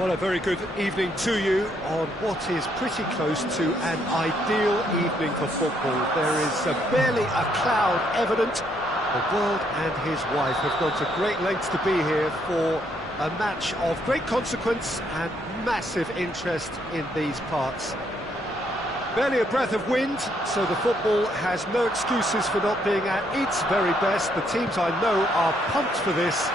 Well, a very good evening to you on what is pretty close to an ideal evening for football. There is barely a cloud evident. The world and his wife have gone to great lengths to be here for a match of great consequence and massive interest in these parts. Barely a breath of wind, so the football has no excuses for not being at its very best. The teams I know are pumped for this.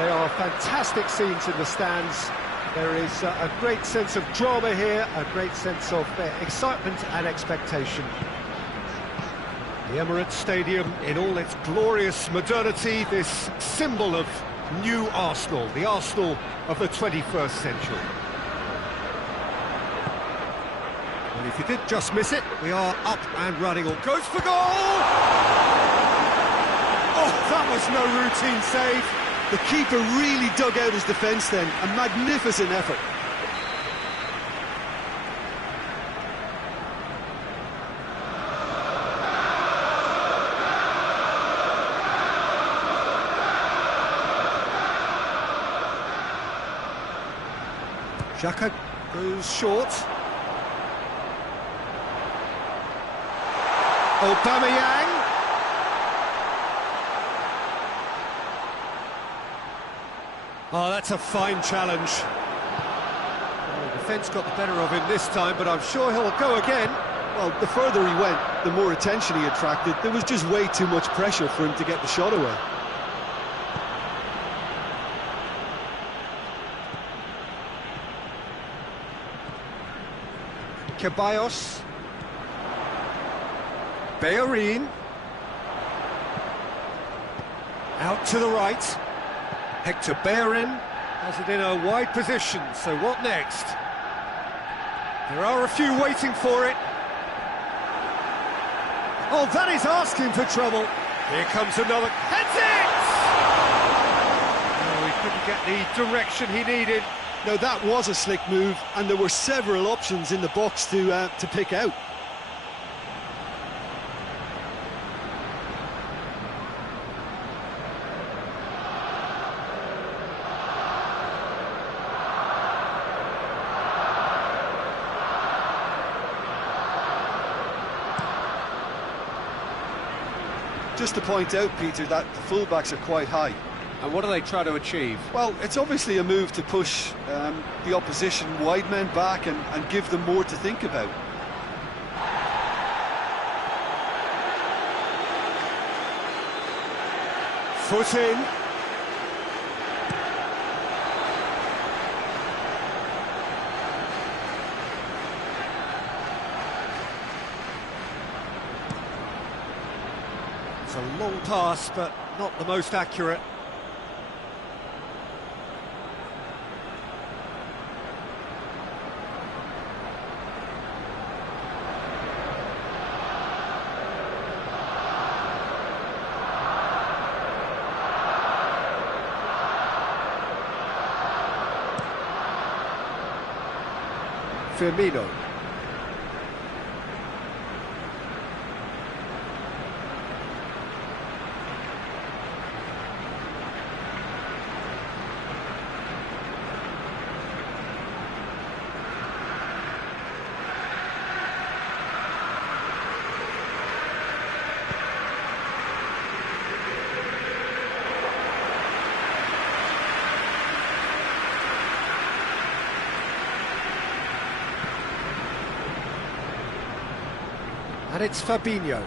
They are fantastic scenes in the stands. There is a great sense of drama here, a great sense of excitement and expectation. The Emirates Stadium in all its glorious modernity, this symbol of new Arsenal, the Arsenal of the 21st century. And if you did just miss it, we are up and running. Or goes for goal! Oh, that was no routine save. The keeper really dug out his defence then, a magnificent effort. Xhaka goes short. Aubameyang. Oh, that's a fine challenge. Well, the defence got the better of him this time, but I'm sure he'll go again. Well, the further he went, the more attention he attracted. There was just way too much pressure for him to get the shot away. Ceballos. Bellerin. Out to the right. Hector Bellerin has it in a wide position, so what next? There are a few waiting for it. Oh, that is asking for trouble. Here comes another. Heads it! Oh, he couldn't get the direction he needed. No, that was a slick move, and there were several options in the box to pick out. Just to point out, Peter, that the fullbacks are quite high. And what do they try to achieve? Well, it's obviously a move to push the opposition wide men back and give them more to think about. Foot in. It's a long pass, but not the most accurate. Firmino. And it's Fabinho.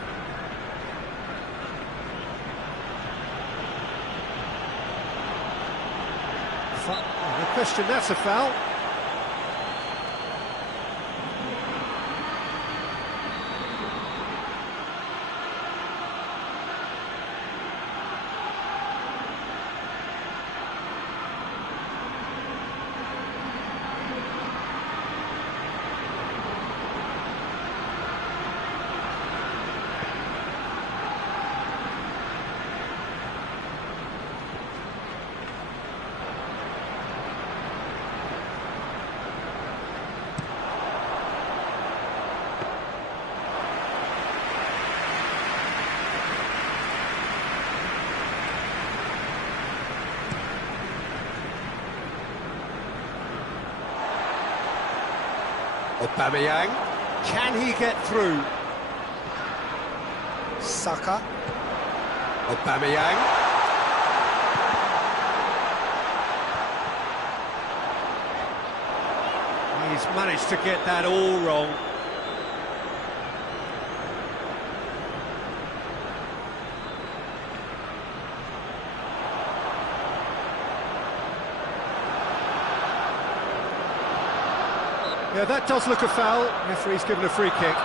No question, that's a foul. Aubameyang, can he get through? Saka. Aubameyang. He's managed to get that all wrong. Yeah, that does look a foul. Referee's given a free kick.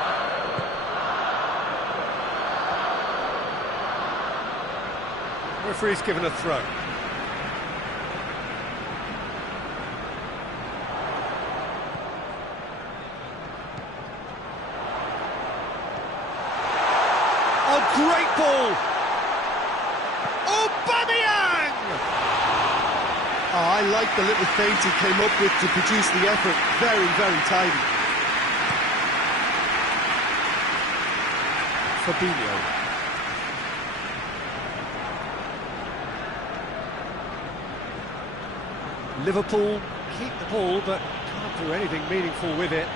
Referee's given a throw. Oh, great ball! Aubameyang! Oh, I like the little feint he came up with to produce the effort. Very, very tidy. Fabinho. Liverpool keep the ball, but can't do anything meaningful with it.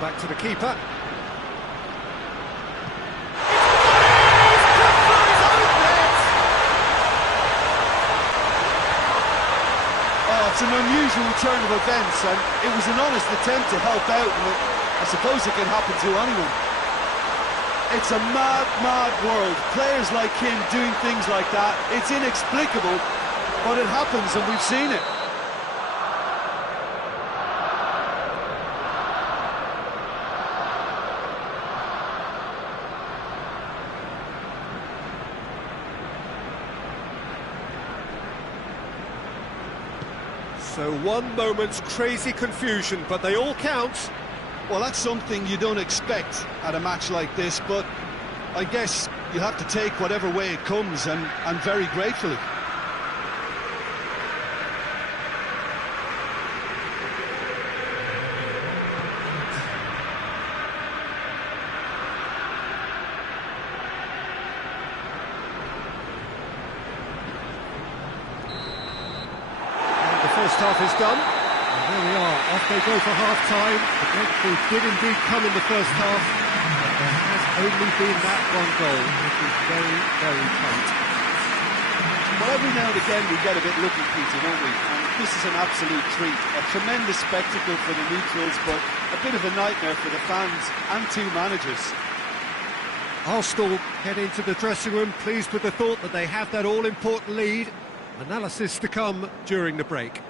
Back to the keeper. Oh, it's an unusual turn of events, and it was an honest attempt to help out, and I suppose it can happen to anyone. It's a mad, mad world. Players like him doing things like that, it's inexplicable, but it happens, and we've seen it. So one moment's crazy confusion, but they all count. Well, that's something you don't expect at a match like this, but I guess you have to take whatever way it comes, and very gratefully. First half is done, and there we are, off they go for half-time. The breakthrough did indeed come in the first half, but there has only been that one goal, which is very, very tight. Well, every now and again we get a bit lucky, Peter, don't we? And this is an absolute treat, a tremendous spectacle for the neutrals, but a bit of a nightmare for the fans and two managers. Arsenal head into the dressing room pleased with the thought that they have that all-important lead. Analysis to come during the break.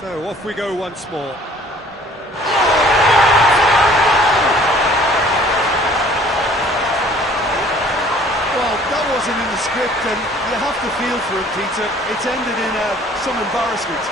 So off we go once more. wasn't in the script, and you have to feel for it, Peter. It's ended in some embarrassment.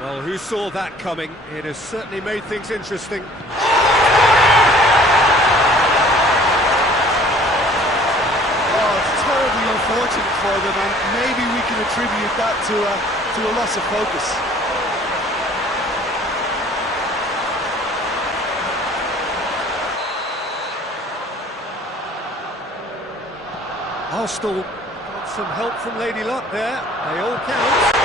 Well, who saw that coming? It has certainly made things interesting. Oh, it's terribly unfortunate for them, and maybe we can attribute that to a loss of focus. Arsenal got some help from Lady Luck there. They all count.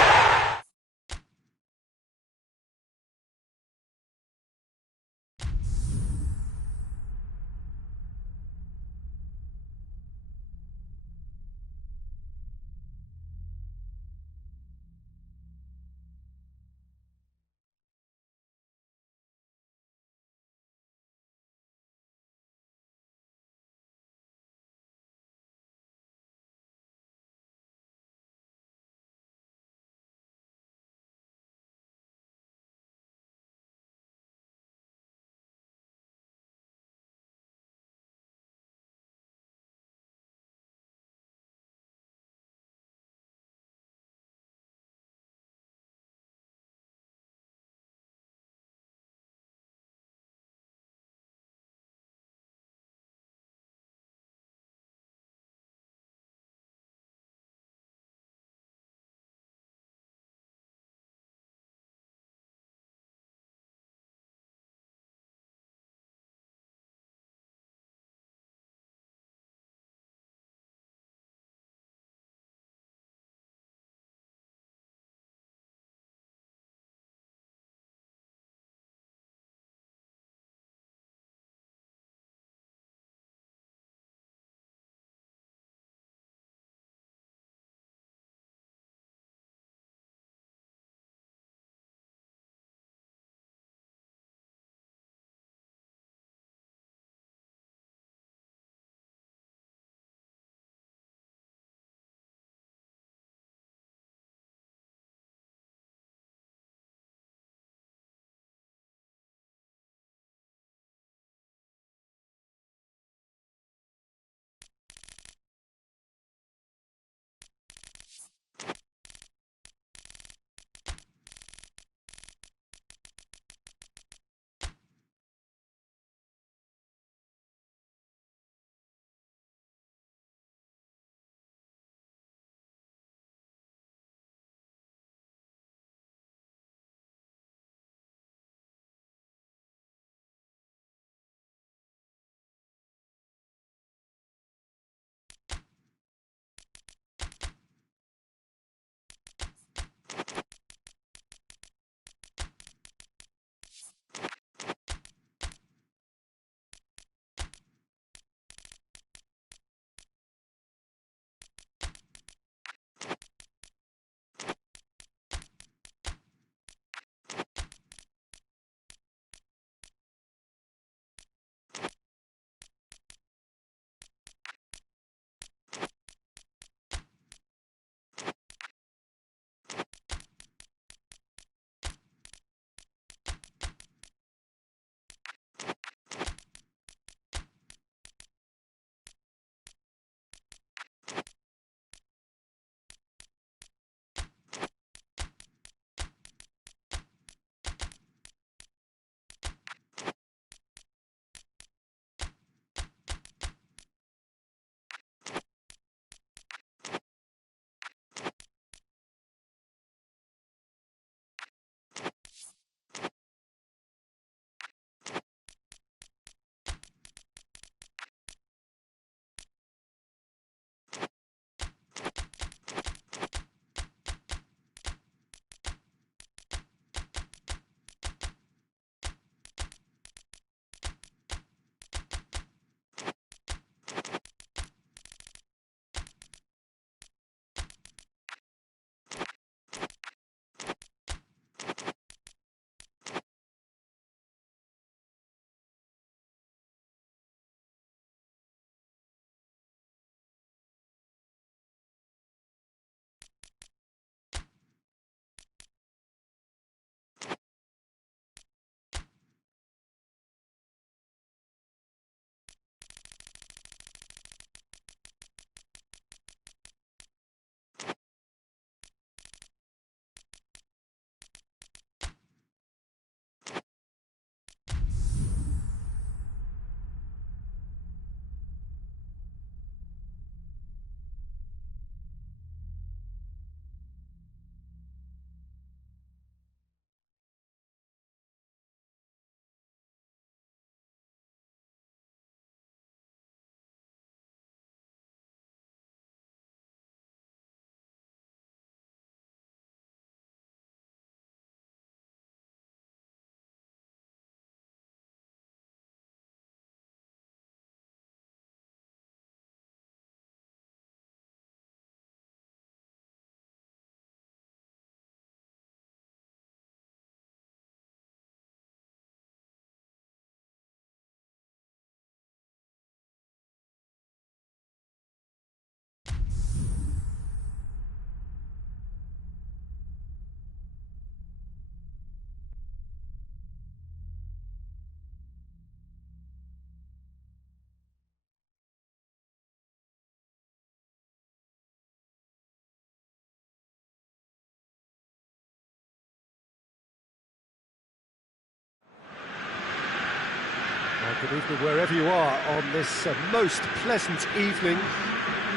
Good evening wherever you are on this most pleasant evening.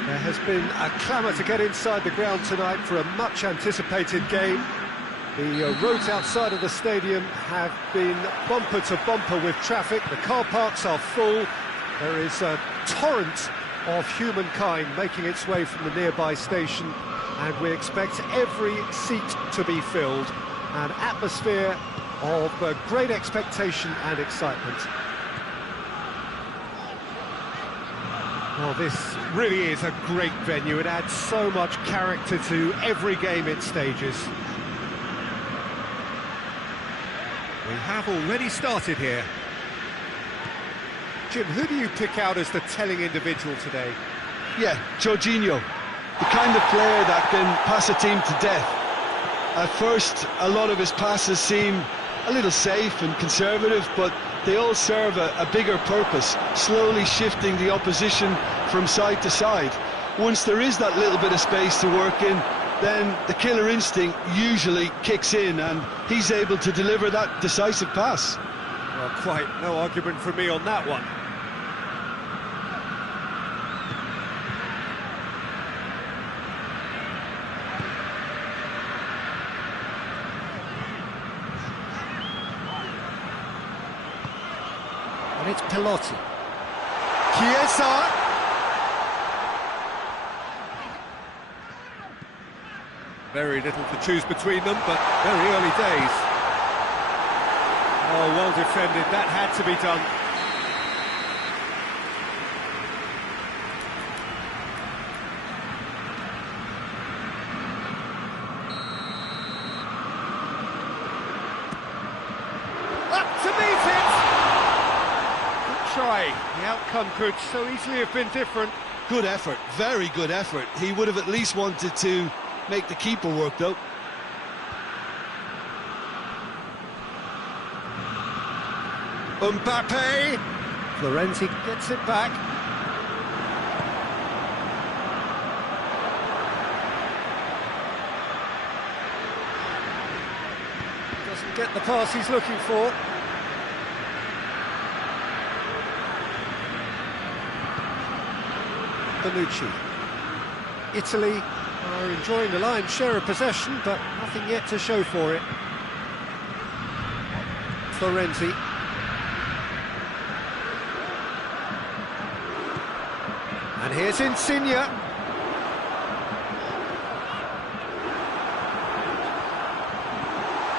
There has been a clamour to get inside the ground tonight for a much anticipated game. The roads outside of the stadium have been bumper to bumper with traffic. The car parks are full. There is a torrent of humankind making its way from the nearby station, and we expect every seat to be filled. An atmosphere of great expectation and excitement. Well, this really is a great venue. It adds so much character to every game it stages. We have already started here. Jim, who do you pick out as the telling individual today? Yeah, Jorginho, the kind of player that can pass a team to death. At first, a lot of his passes seem a little safe and conservative, but they all serve a bigger purpose, slowly shifting the opposition from side to side. Once there is that little bit of space to work in, then the killer instinct usually kicks in, and he's able to deliver that decisive pass. Well, quite no argument from me on that one. And it's Pelotti. Chiesa! Very little to choose between them, but very early days. Oh, well defended. That had to be done. Up to meet it! Good try. The outcome could so easily have been different. Good effort, very good effort. He would have at least wanted to make the keeper work, though. Mbappe! Florenzi gets it back. Doesn't get the pass he's looking for. Bonucci. Italy are enjoying the lion's share of possession, but nothing yet to show for it. Florenzi. And here's Insigne.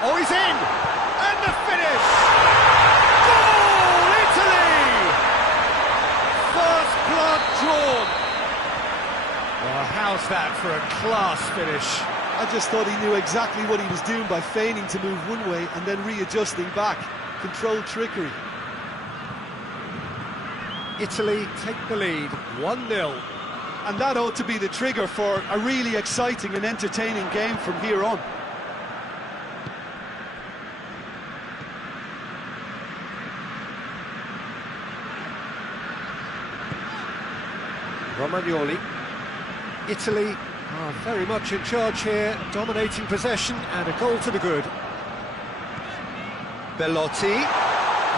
Oh, he's in! And the finish! Goal, Italy! First blood drawn. Well, how's that for a class finish? I just thought he knew exactly what he was doing by feigning to move one way and then readjusting back. Controlled trickery. Italy take the lead, 1-0. And that ought to be the trigger for a really exciting and entertaining game from here on. Romagnoli. Italy are very much in charge here, dominating possession and a goal to the good. Belotti,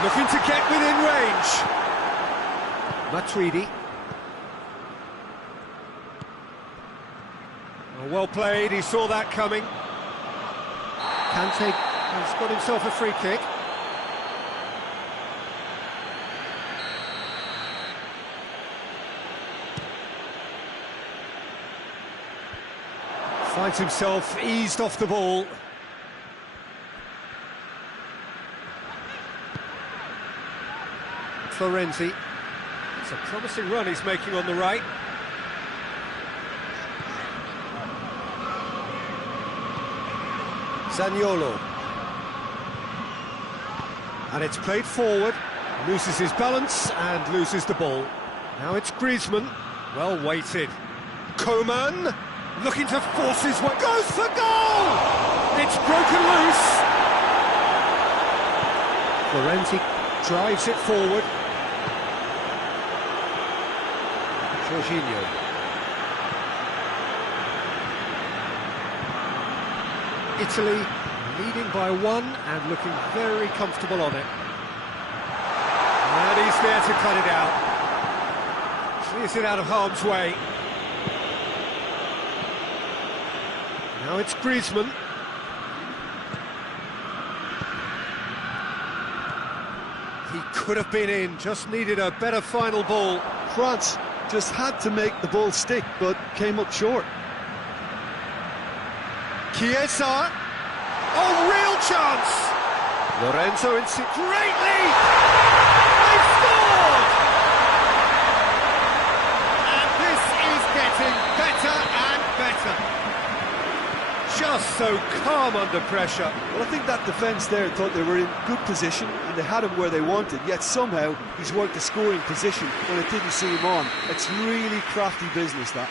looking to get within range. Matuidi. Oh, well played, he saw that coming. Kante has got himself a free kick. Finds himself eased off the ball. Florenzi. It's a promising run he's making on the right. Zaniolo. And it's played forward. Loses his balance and loses the ball. Now it's Griezmann. Well weighted. Coman. Looking to force his way. Goes for goal! It's broken loose. Florenzi drives it forward. Jorginho. Italy leading by one and looking very comfortable on it. And he's there to cut it out. Clears it out of harm's way. Now it's Griezmann. He could have been in, just needed a better final ball. France just had to make the ball stick, but came up short. Chiesa. Oh, real chance! Lorenzo in great lead! They've scored! And this is getting better and better. Just so calm under pressure. Well, I think that defence there thought they were in good position and they had him where they wanted, yet somehow he's worked a scoring position when it didn't see him on. It's really crafty business, that.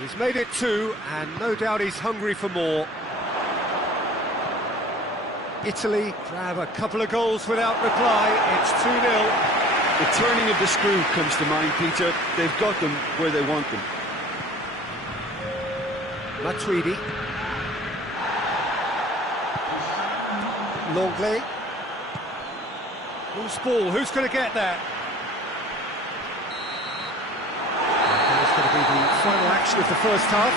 He's made it 2, and no doubt he's hungry for more. Italy grab a couple of goals without reply. It's 2-0. The turning of the screw comes to mind, Peter. They've got them where they want them. Matuidi. Longley. Who's ball? Who's going to get that? That's going to be the final action of the first half.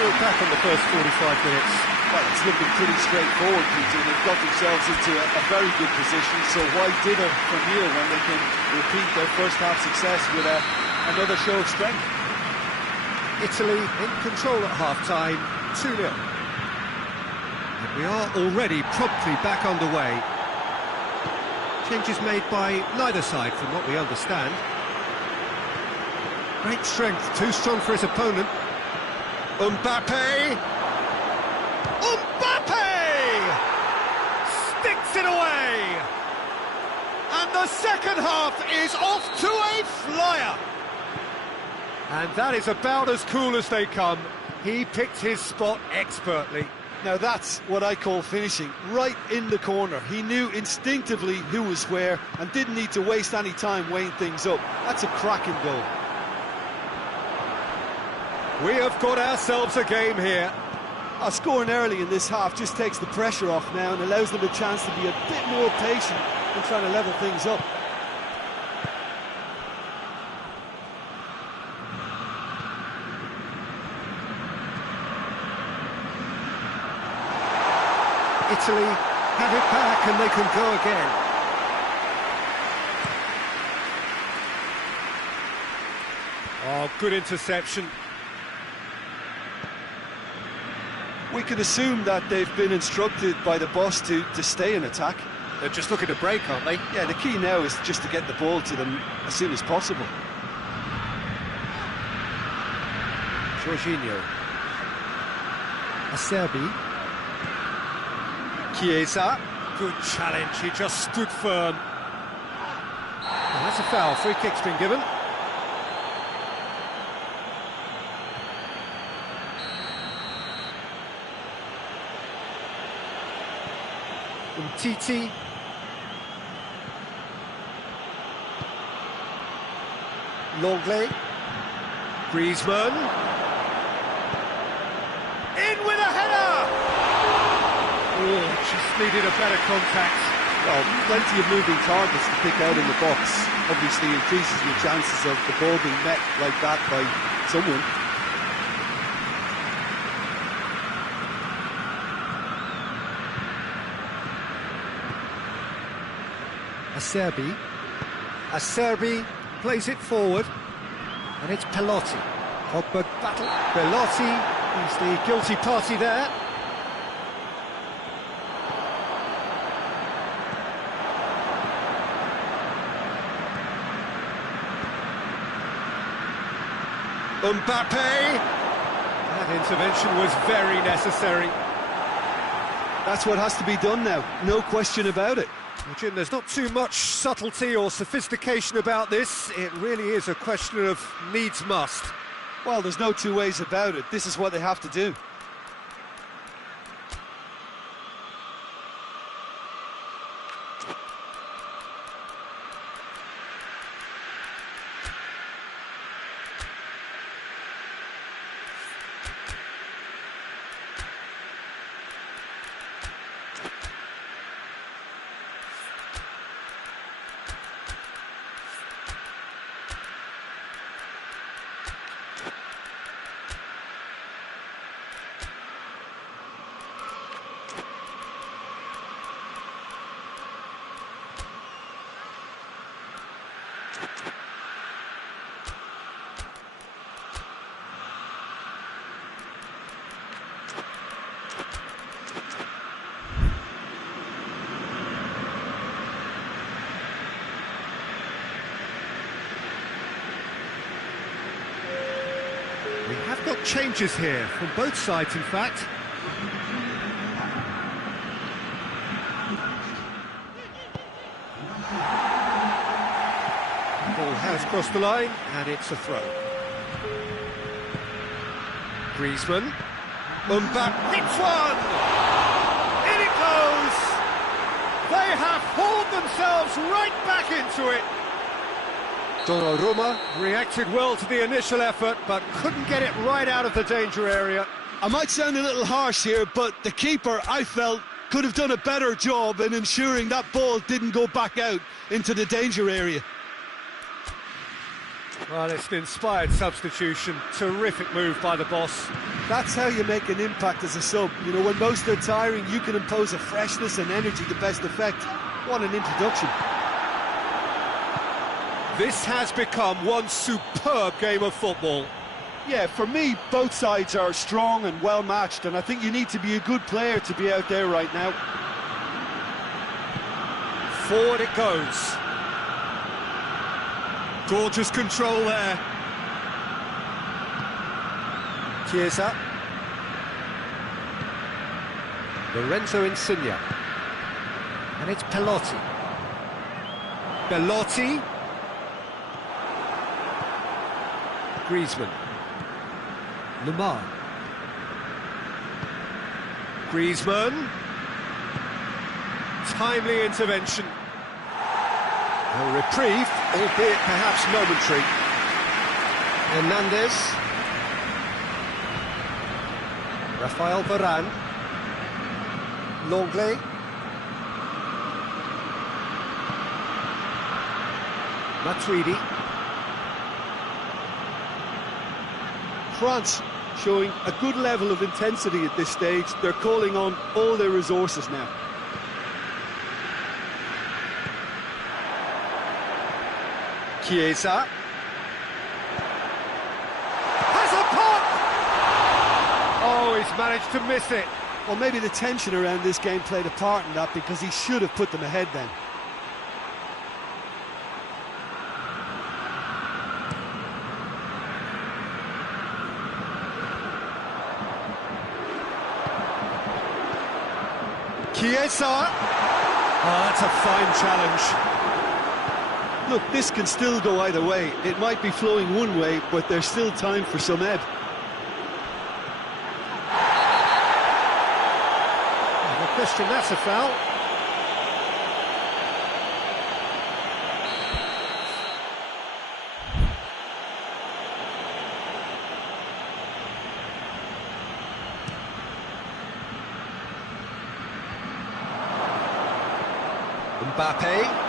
Draw it back on the first 45 minutes. Well, it's looking pretty straightforward, Peter. They've got themselves into a very good position, so why dither from here when they can repeat their first half success with another show of strength? Italy in control at half-time, 2-0. And we are already promptly back underway. Changes made by neither side from what we understand. Great strength, too strong for his opponent. Mbappe! Mbappe! Sticks it away! And the second half is off to a flyer! And that is about as cool as they come. He picked his spot expertly. Now that's what I call finishing, right in the corner. He knew instinctively who was where and didn't need to waste any time weighing things up. That's a cracking goal. We have got ourselves a game here. Scoring early in this half just takes the pressure off now and allows them a chance to be a bit more patient in trying to level things up. Italy have it back and they can go again. Oh, good interception. We could assume that they've been instructed by the boss to stay in attack. They're just looking to break, aren't they? Yeah, the key now is just to get the ball to them as soon as possible. Jorginho. Acerbi. Chiesa. Good challenge, he just stood firm. Oh, that's a foul, free kick's been given. Titi. Longley. Griezmann. In with a header! Oh, just needed a better contact. Well, plenty of moving targets to pick out in the box. Obviously increases your chances of the ball being met like that by someone. Acerbi. Acerbi plays it forward, and it's Pelotti. Pogba battle. Pelotti is the guilty party there. Mbappe! That intervention was very necessary. That's what has to be done now, no question about it. Well, Jim, there's not too much subtlety or sophistication about this. It really is a question of needs must. Well, there's no two ways about it. This is what they have to do. Got changes here from both sides, in fact. Ball has crossed the line, and it's a throw. Griezmann. Mbappe hits one! In it goes! They have hauled themselves right back into it. Donnarumma reacted well to the initial effort, but couldn't get it right out of the danger area. I might sound a little harsh here, but the keeper, I felt, could have done a better job in ensuring that ball didn't go back out into the danger area. Well, it's an inspired substitution. Terrific move by the boss. That's how you make an impact as a sub. You know, when most are tiring, you can impose a freshness and energy to best effect. What an introduction. This has become one superb game of football. Yeah, for me, both sides are strong and well matched, and I think you need to be a good player to be out there right now. Forward it goes. Gorgeous control there. Chiesa. Lorenzo Insigne. And it's Pelotti. Belotti. Griezmann. Lemar. Griezmann. Timely intervention. A reprieve, albeit perhaps momentary. Hernandez. Rafael Varane. Longley. Matuidi. France showing a good level of intensity at this stage. They're calling on all their resources now. Chiesa. Has a pop! Oh, he's managed to miss it. Well, maybe the tension around this game played a part in that, because he should have put them ahead then. Chiesa. Oh, that's a fine challenge. Look, this can still go either way. It might be flowing one way, but there's still time for some ebb. No question, that's a foul. Mbappe.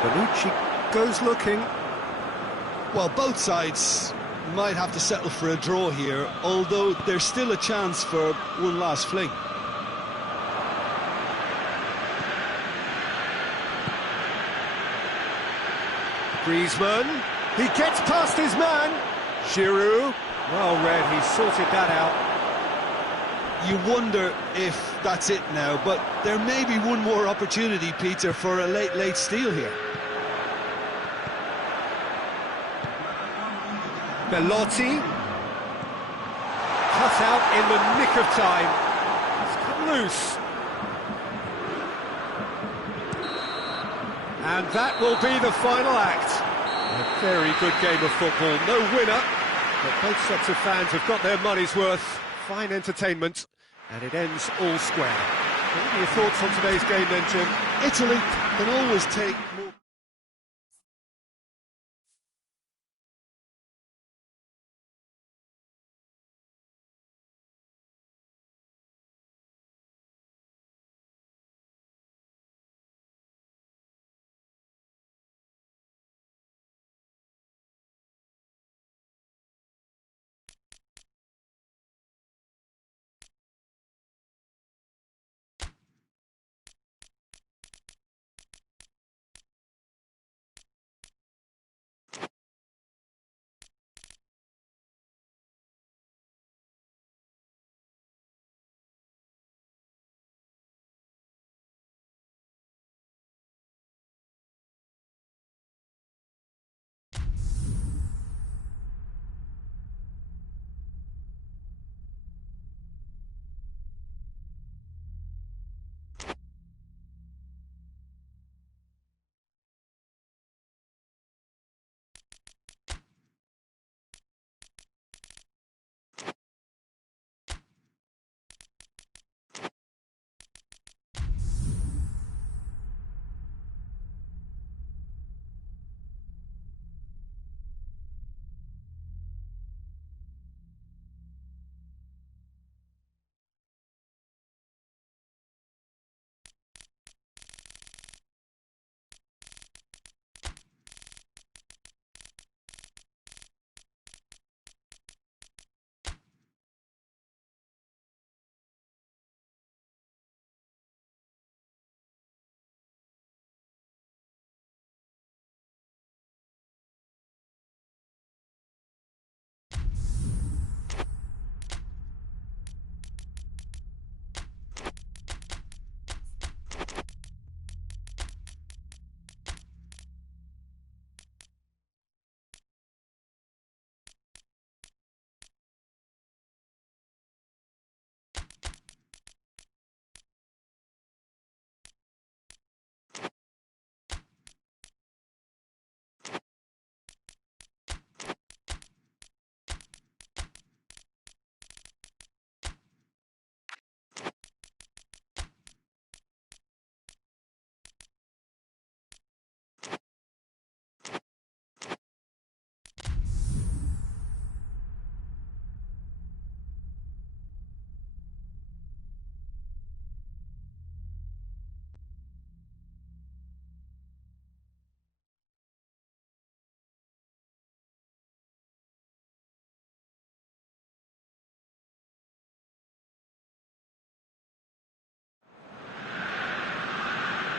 Bonucci goes looking. Well, both sides might have to settle for a draw here, although there's still a chance for one last fling. Griezmann. He gets past his man. Giroud. Well read, he sorted that out. You wonder if that's it now, but there may be one more opportunity, Peter, for a late steal here. Belotti. Cut out in the nick of time. It's come loose. And that will be the final act. A very good game of football. No winner, but both sets of fans have got their money's worth. Fine entertainment, and it ends all square. What are your thoughts on today's game then, Jim? Italy can always take more.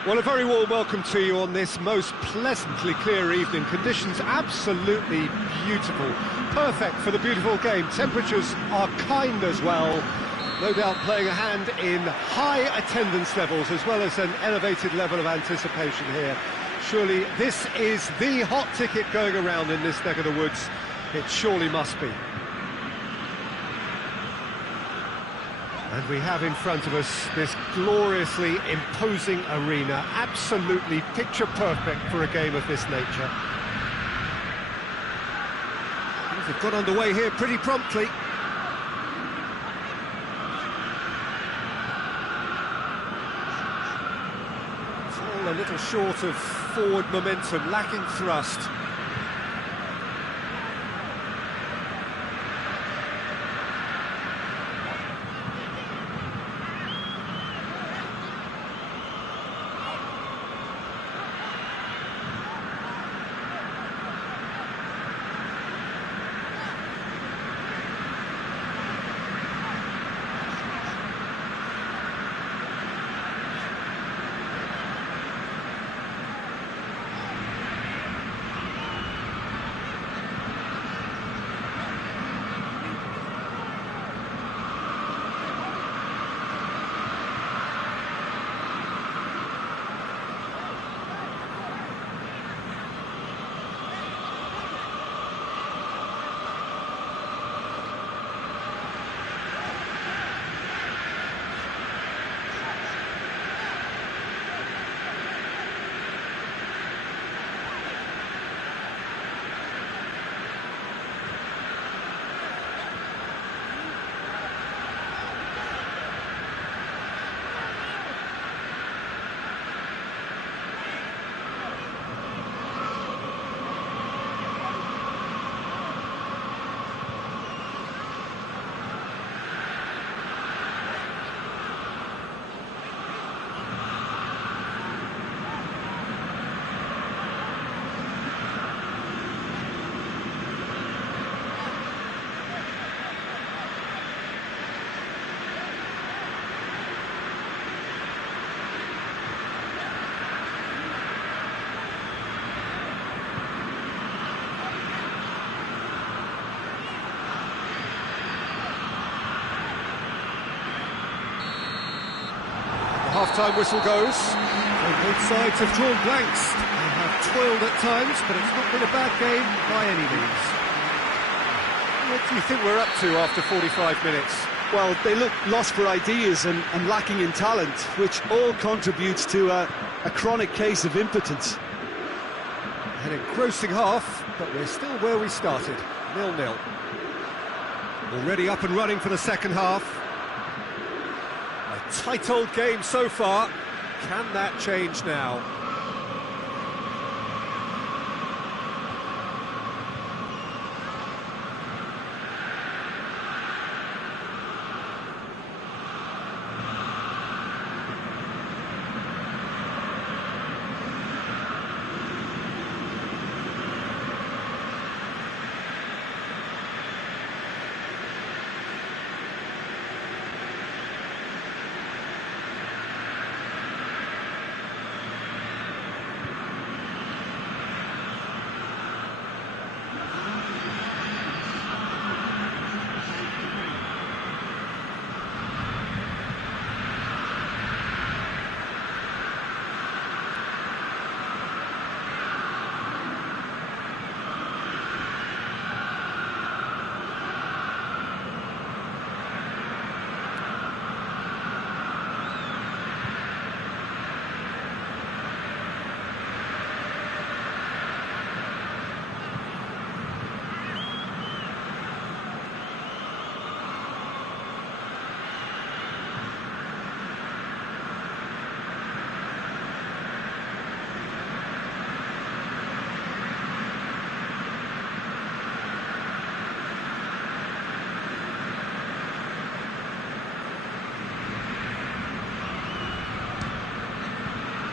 Well, a very warm welcome to you on this most pleasantly clear evening. Conditions absolutely beautiful. Perfect for the beautiful game. Temperatures are kind as well. No doubt playing a hand in high attendance levels as well as an elevated level of anticipation here. Surely this is the hot ticket going around in this neck of the woods. It surely must be. And we have in front of us this gloriously imposing arena, absolutely picture perfect for a game of this nature. Things have got underway here pretty promptly. It's all a little short of forward momentum, lacking thrust. Half-time whistle goes. Both sides have drawn blanks. They have toiled at times, but it's not been a bad game by any means. What do you think we're up to after 45 minutes? Well, they look lost for ideas and lacking in talent, which all contributes to a chronic case of impotence. An engrossing half, but we're still where we started, 0-0. Already up and running for the second half. A tight old game so far. Can that change now?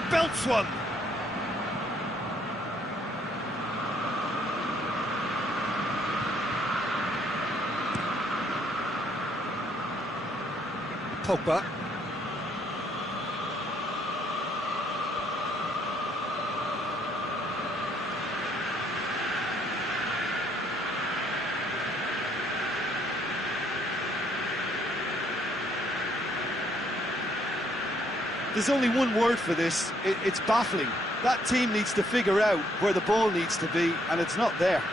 Belts one. Pogba. there's only one word for this. It's baffling. That team needs to figure out where the ball needs to be, and it's not there.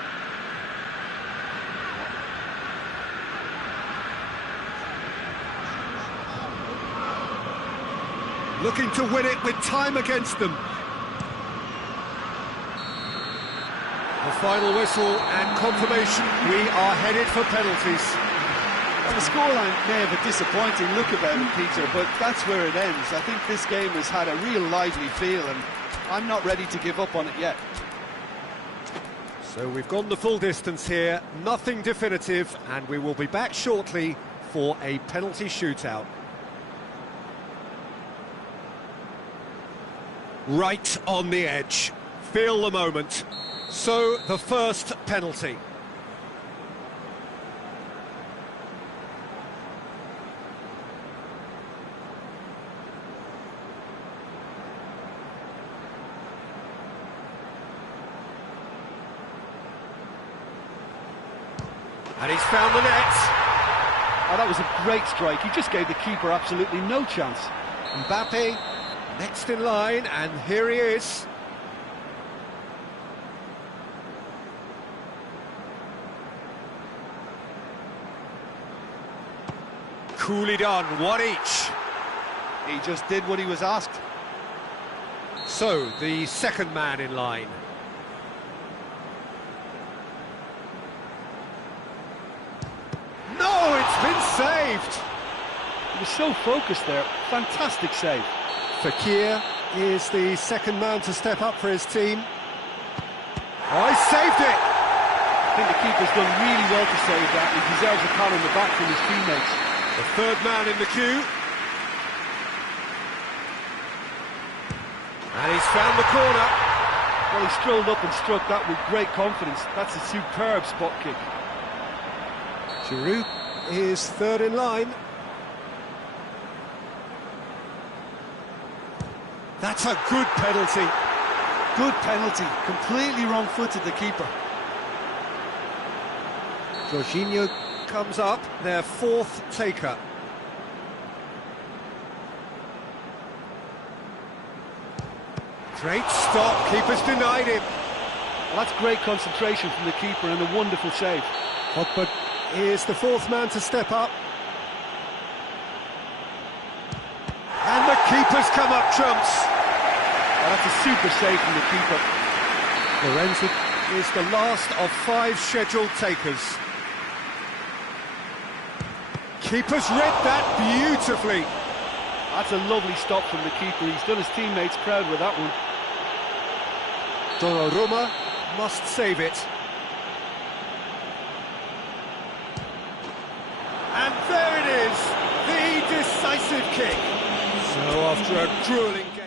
Looking to win it with time against them. The final whistle and confirmation, we are headed for penalties. Well, the scoreline may have a disappointing look about it, Peter, but that's where it ends. I think this game has had a real lively feel, and I'm not ready to give up on it yet. So we've gone the full distance here, nothing definitive, and we will be back shortly for a penalty shootout. Right on the edge. Feel the moment. So, the first penalty. And he's found the net. Oh, that was a great strike. He just gave the keeper absolutely no chance. Mbappe next in line, and here he is. Coolly done, one each. He just did what he was asked. So, the second man in line. No, it's been saved! He was so focused there. Fantastic save. Fekir is the second man to step up for his team. Oh, he saved it! I think the keeper's done really well to save that. He deserves a pat on the back from his teammates. The third man in the queue. And he's found the corner. Well, he strolled up and struck that with great confidence. That's a superb spot kick. Giroud is third in line. That's a good penalty. Good penalty. Completely wrong-footed, the keeper. Jorginho comes up, their fourth taker. Great stop, keeper's denied him. Well, that's great concentration from the keeper and a wonderful save. Pogba is the fourth man to step up. And the keeper's come up trumps. Well, that's a super save from the keeper. Lorenzo is the last of 5 scheduled takers. Keeper's read that beautifully. That's a lovely stop from the keeper. He's done his teammates proud with that one. Donnarumma must save it. And there it is, the decisive kick. So after a grueling game...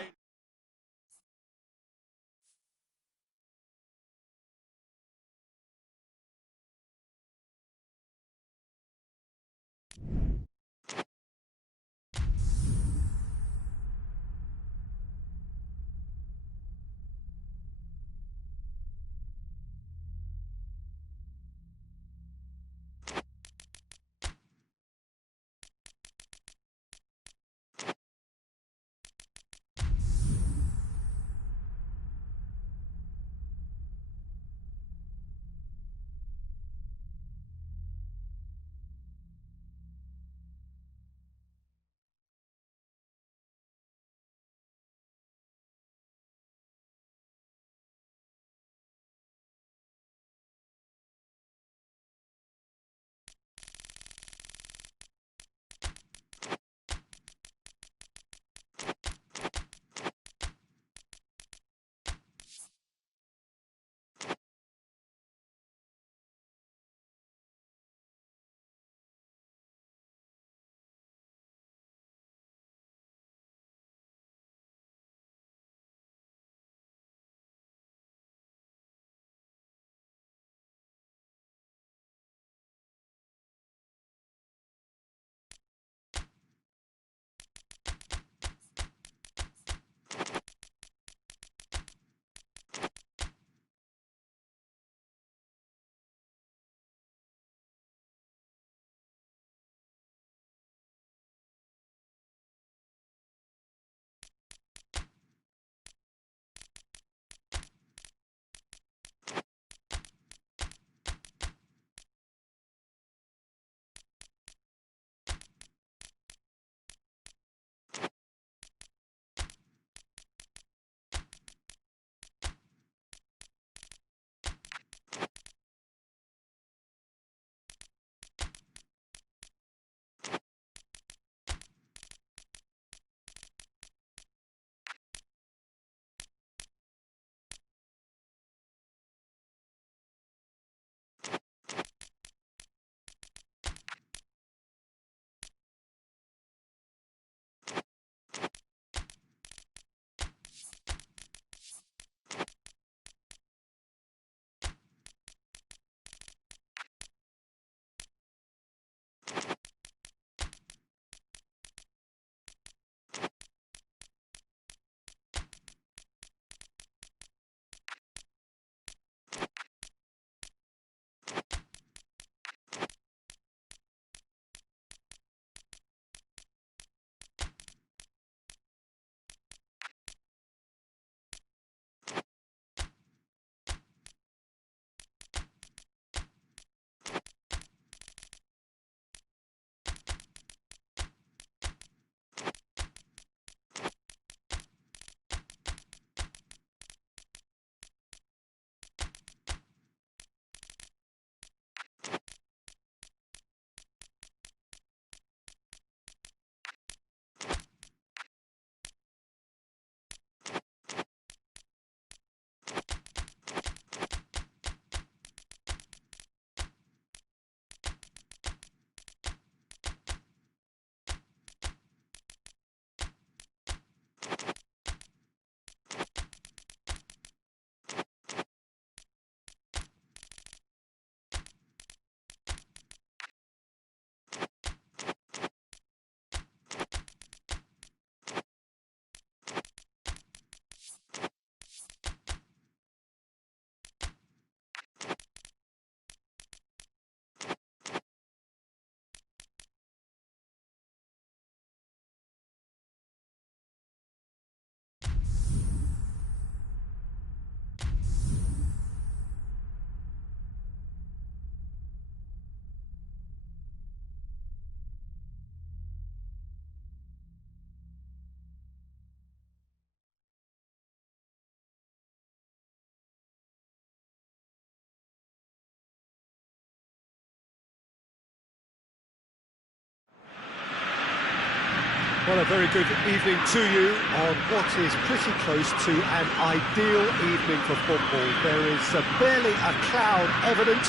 Well, a very good evening to you on what is pretty close to an ideal evening for football. There is barely a cloud evident.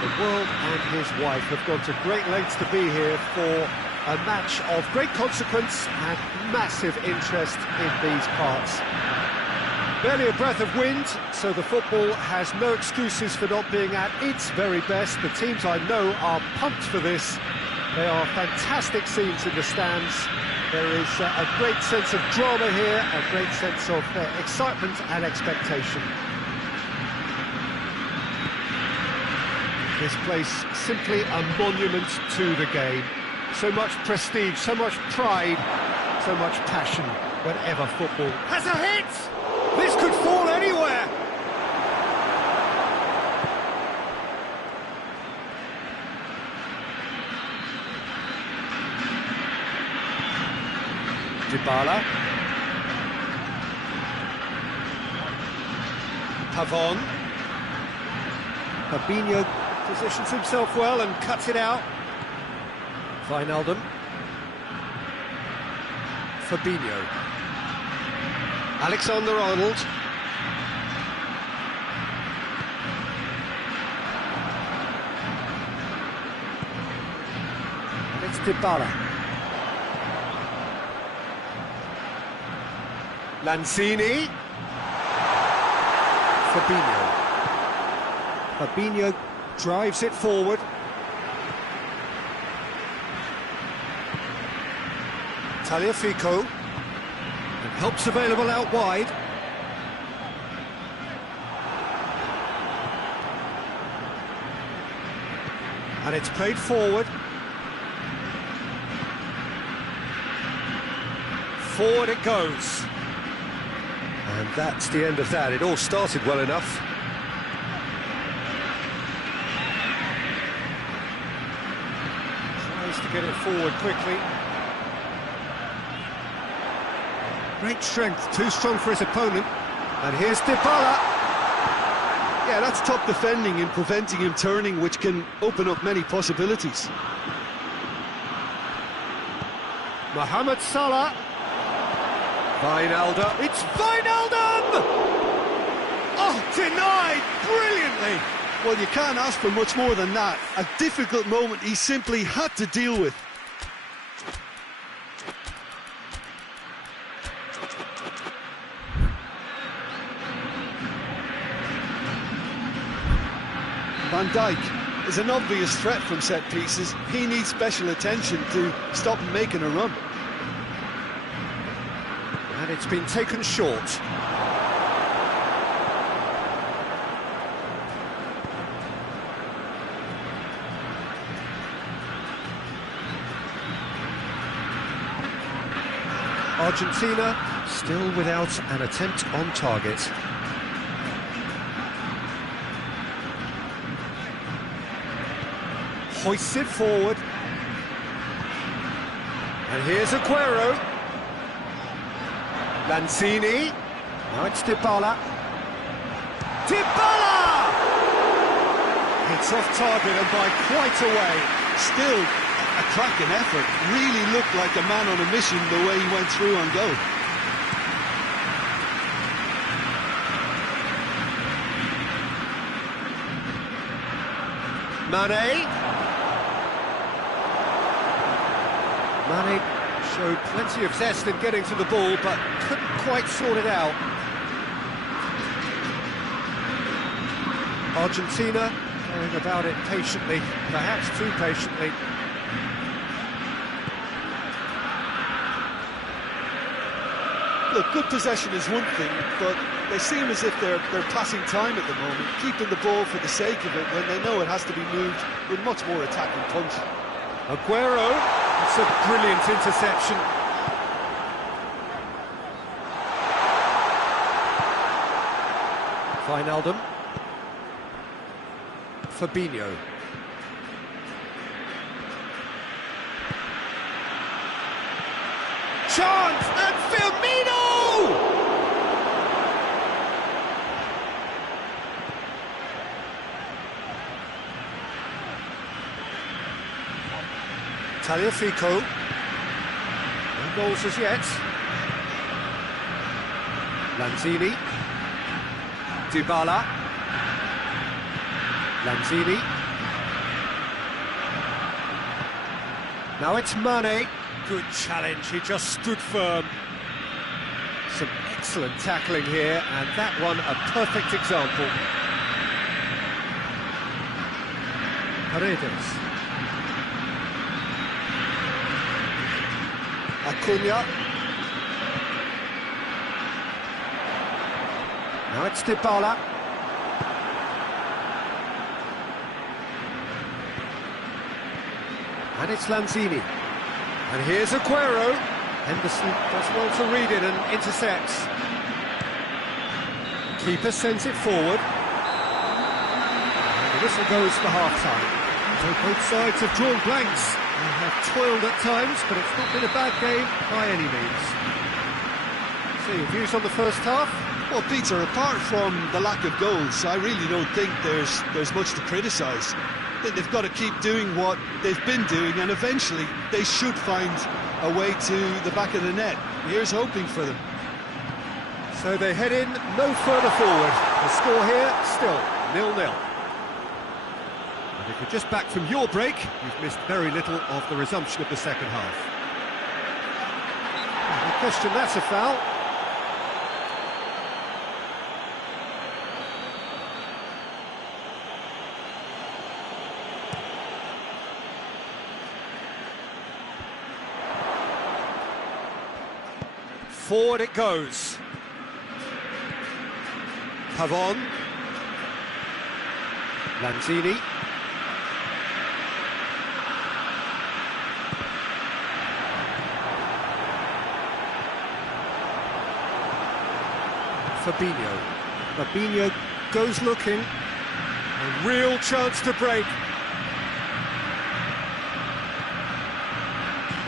The world and his wife have gone to great lengths to be here for a match of great consequence and massive interest in these parts. Barely a breath of wind, so the football has no excuses for not being at its very best. The teams I know are pumped for this. They are fantastic scenes in the stands. There is a great sense of drama here, a great sense of excitement and expectation. This place simply a monument to the game. So much prestige, so much pride, so much passion whenever football has a hit! This could fall anywhere! Dybala. Pavon. Fabinho positions himself well and cuts it out. Wijnaldum. Fabinho. Alexander-Arnold. And it's Dybala. Lanzini. Fabinho. Fabinho drives it forward. Thanh50k. And help's available out wide. And it's played forward. Forward it goes. And that's the end of that. It all started well enough. Tries to get it forward quickly. Great strength, too strong for his opponent. And here's Dybala. Yeah, that's top defending and preventing him turning, which can open up many possibilities. Mohamed Salah. Wijnaldum. It's Wijnaldum! Oh, denied brilliantly. Well, you can't ask for much more than that. A difficult moment he simply had to deal with. Van Dijk is an obvious threat from set pieces. He needs special attention to stop him making a run. And it's been taken short. Argentina still without an attempt on target. Hoists it forward. And here's Aguero. Lanzini. Now it's Dybala. Dybala! It's off target and by quite a way. Still a cracking effort. Really looked like a man on a mission the way he went through on goal. Mane. Mane showed plenty of zest in getting to the ball, but couldn't quite sort it out. Argentina going about it patiently, perhaps too patiently. Look, good possession is one thing, but they seem as if they're passing time at the moment, keeping the ball for the sake of it when they know it has to be moved with much more attacking punch. Aguero, it's a brilliant interception. Wijnaldum. Fabinho. Chance, and Firmino! Thanh50k. goals as yet. Lanzini. Dybala. Lanzini. Now it's Mane. Good challenge, he just stood firm. Some excellent tackling here, and that one a perfect example. Paredes. Acuna. Now it's Dybala. And it's Lanzini. And here's Aguero. Henderson does well to read it and intercepts. Keeper sends it forward. And the whistle goes for half-time. So both sides have drawn blanks. They have toiled at times, but it's not been a bad game by any means. So your views on the first half? Well, Peter, apart from the lack of goals, I really don't think there's much to criticise. They've got to keep doing what they've been doing, and eventually they should find a way to the back of the net. Here's hoping for them. So they head in no further forward. The score here, still 0-0. And if you're just back from your break, you've missed very little of the resumption of the second half. No question, that's a foul. Forward it goes. Pavon. Lanzini. Fabinho goes looking. A real chance to break.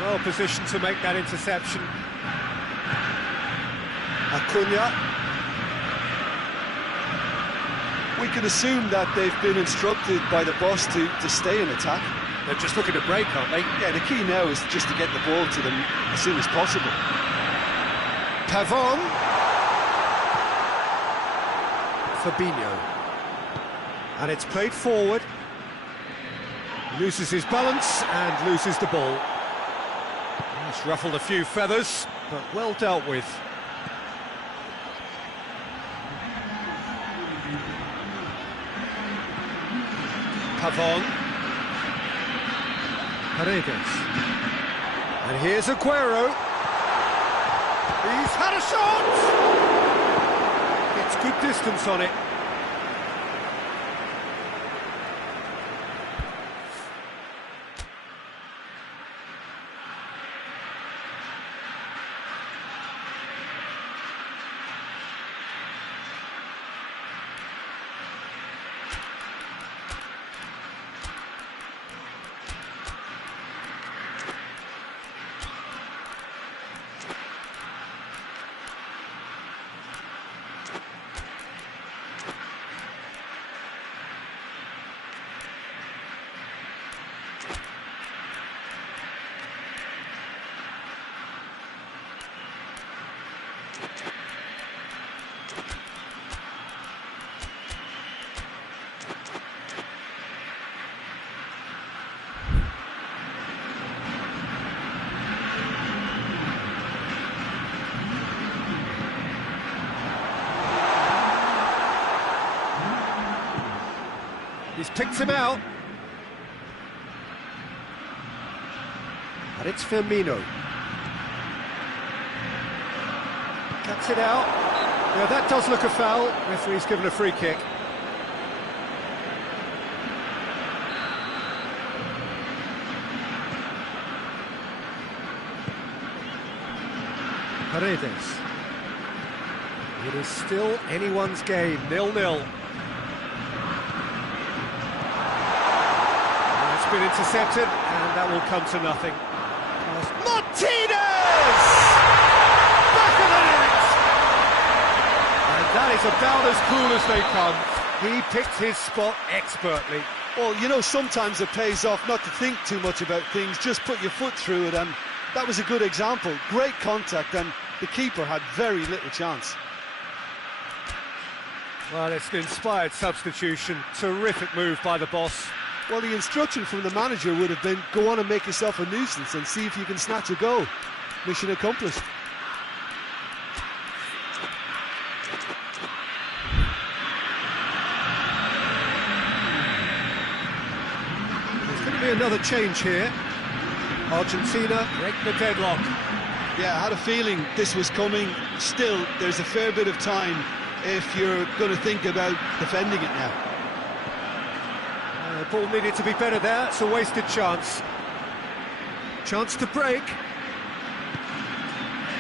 Well positioned to make that interception. Acuna. We can assume that they've been instructed by the boss to stay in attack. They're just looking to break, aren't they? Yeah, the key now is just to get the ball to them as soon as possible. Pavon. Fabinho. And it's played forward. Loses his balance and loses the ball. He's ruffled a few feathers, but well dealt with. Pavon. Paredes. And here's Aguero. He's had a shot! It's good distance on it. He's picked him out. And it's Firmino. Cuts it out. Yeah, that does look a foul. Referee's given a free kick. Paredes. It is still anyone's game, 0-0. Been intercepted, and that will come to nothing. Martinez! Back of the net! And that is about as cool as they come. He picked his spot expertly. Well, you know, sometimes it pays off not to think too much about things, just put your foot through it, and that was a good example. Great contact, and the keeper had very little chance. Well, it's an inspired substitution. Terrific move by the boss. Well, the instruction from the manager would have been, go on and make yourself a nuisance and see if you can snatch a goal. Mission accomplished. There's going to be another change here. Argentina break the deadlock. Yeah, I had a feeling this was coming. Still, there's a fair bit of time if you're going to think about defending it now. The ball needed to be better there. It's a wasted chance. Chance to break.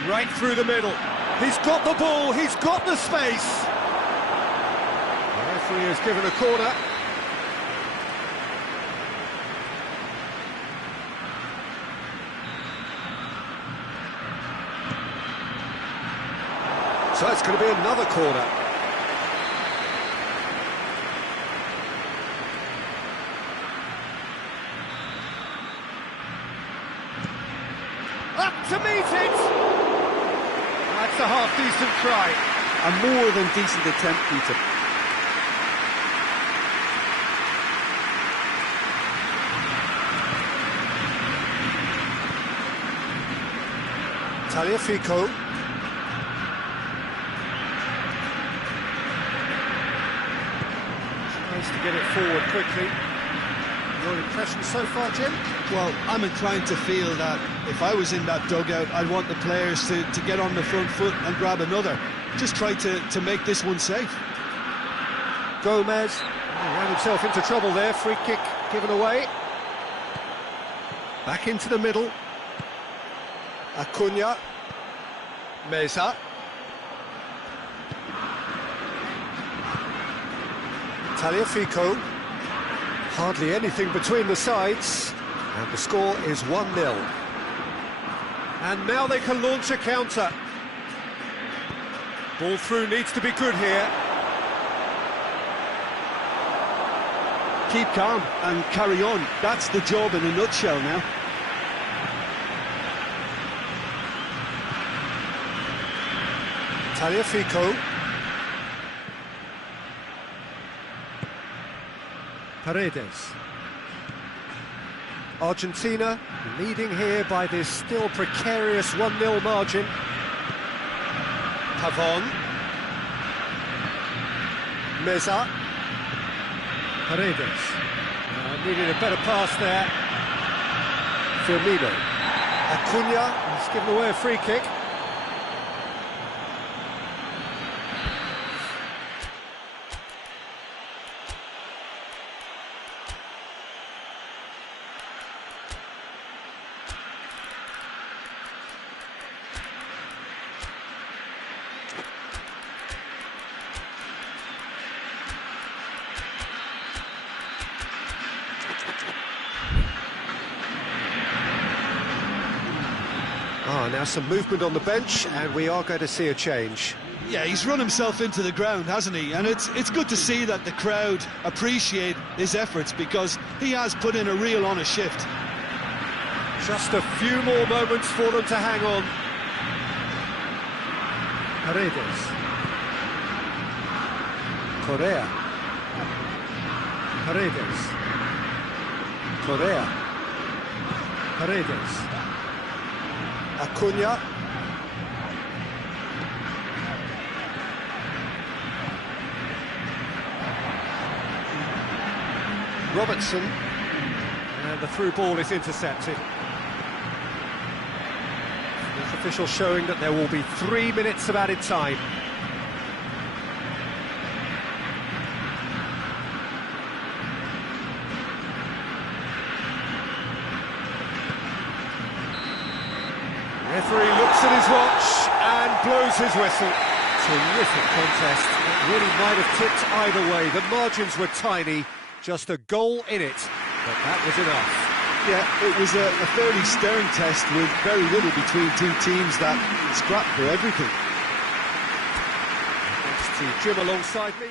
Right through the middle. He's got the ball, he's got the space. The referee has given a corner. So it's going to be another corner. Up to meet it! That's a half-decent try. A more than decent attempt, Peter. Tagliafico. Tries to get it forward quickly. Your impression so far, Jim? Well, I'm inclined to feel that if I was in that dugout, I'd want the players to get on the front foot and grab another. Just try to make this one safe. Gomez ran himself into trouble there. Free kick given away. Back into the middle. Acuna. Meza. Tagliafico. Hardly anything between the sides, and the score is 1-0. And now they can launch a counter. Ball through needs to be good here. Keep calm and carry on. That's the job in a nutshell now. Tagliafico. Paredes. Argentina leading here by this still precarious 1-0 margin. Pavon. Meza. Paredes. Needed a better pass there. Firmino. Acuna has given away a free kick. Now some movement on the bench, and we are going to see a change. Yeah, he's run himself into the ground, hasn't he? And it's good to see that the crowd appreciate his efforts, because he has put in a real honest shift. Just a few more moments for them to hang on. Paredes. Correa. Paredes. Correa. Paredes. Acuna. Robertson. And the through ball is intercepted. This official showing that there will be 3 minutes of added time. Referee looks at his watch and blows his whistle. Terrific contest. It really might have tipped either way. The margins were tiny, just a goal in it, but that was enough. Yeah, it was a fairly stern test with very little between two teams that scrapped for everything. Thanks to Jim alongside me.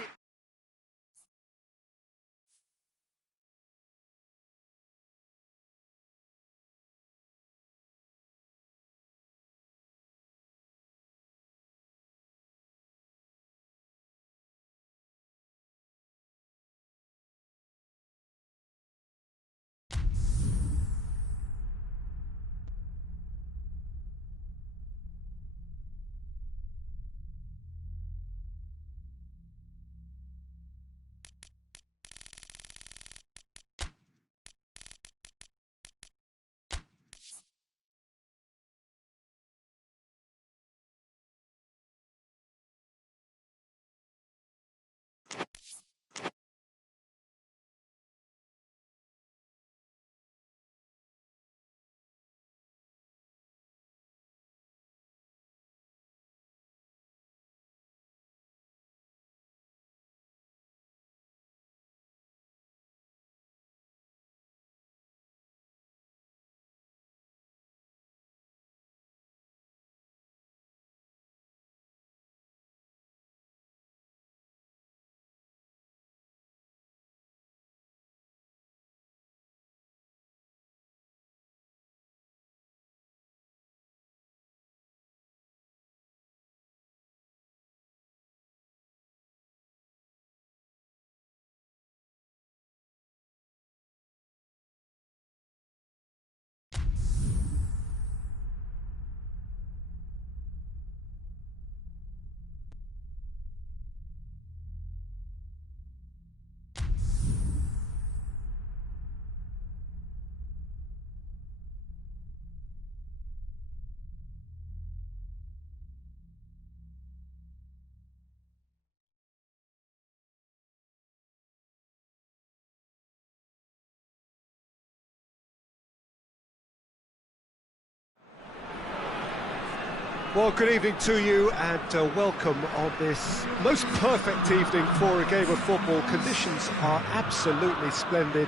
Well, good evening to you and welcome on this most perfect evening for a game of football. Conditions are absolutely splendid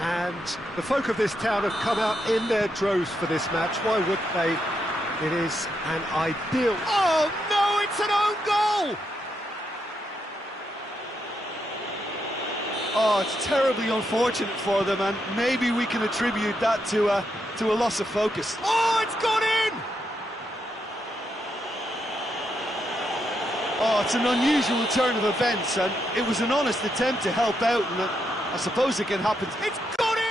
and the folk of this town have come out in their droves for this match. Why would they? It is an ideal... Oh no, it's an own goal! Oh, it's terribly unfortunate for them, and maybe we can attribute that to a loss of focus. Oh, it's gone in! Oh, it's an unusual turn of events, and it was an honest attempt to help out, and I suppose it can happen. It's gone in!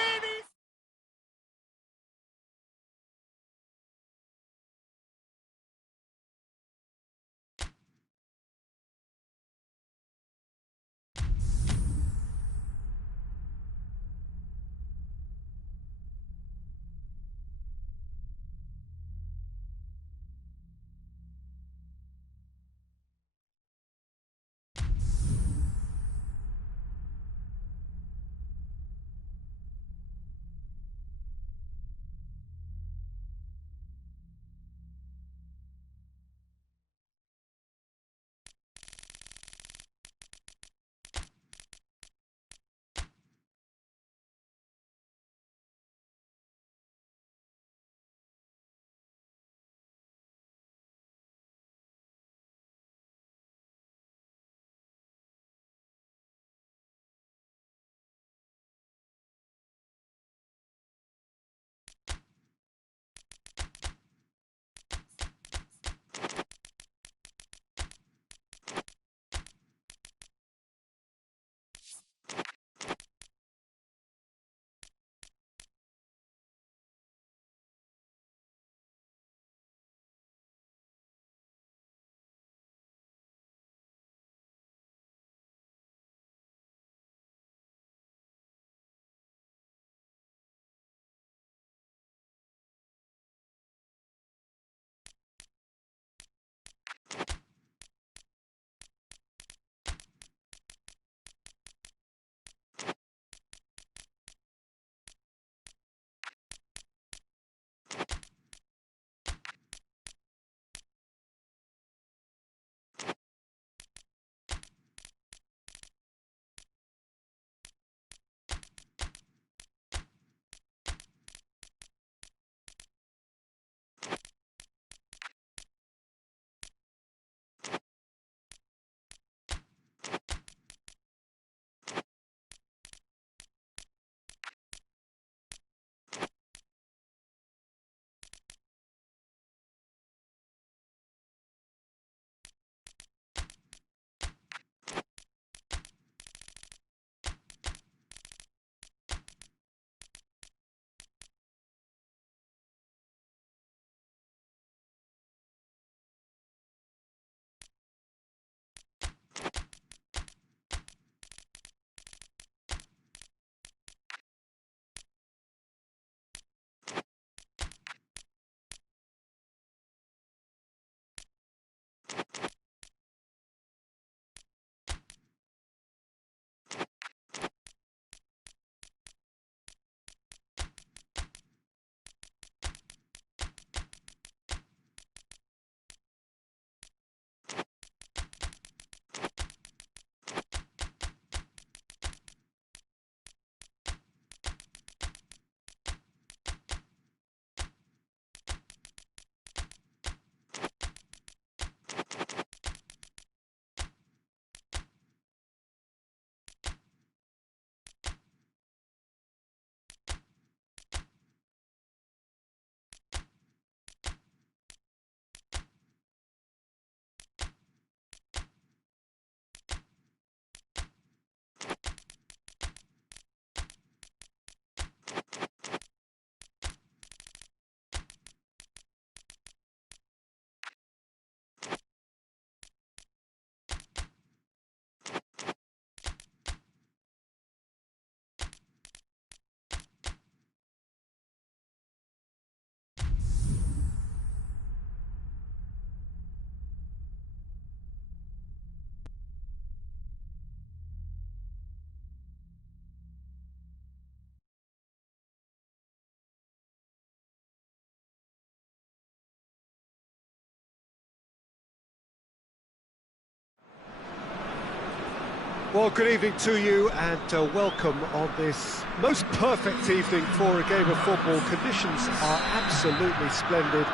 Well, good evening to you and welcome on this most perfect evening for a game of football. Conditions are absolutely splendid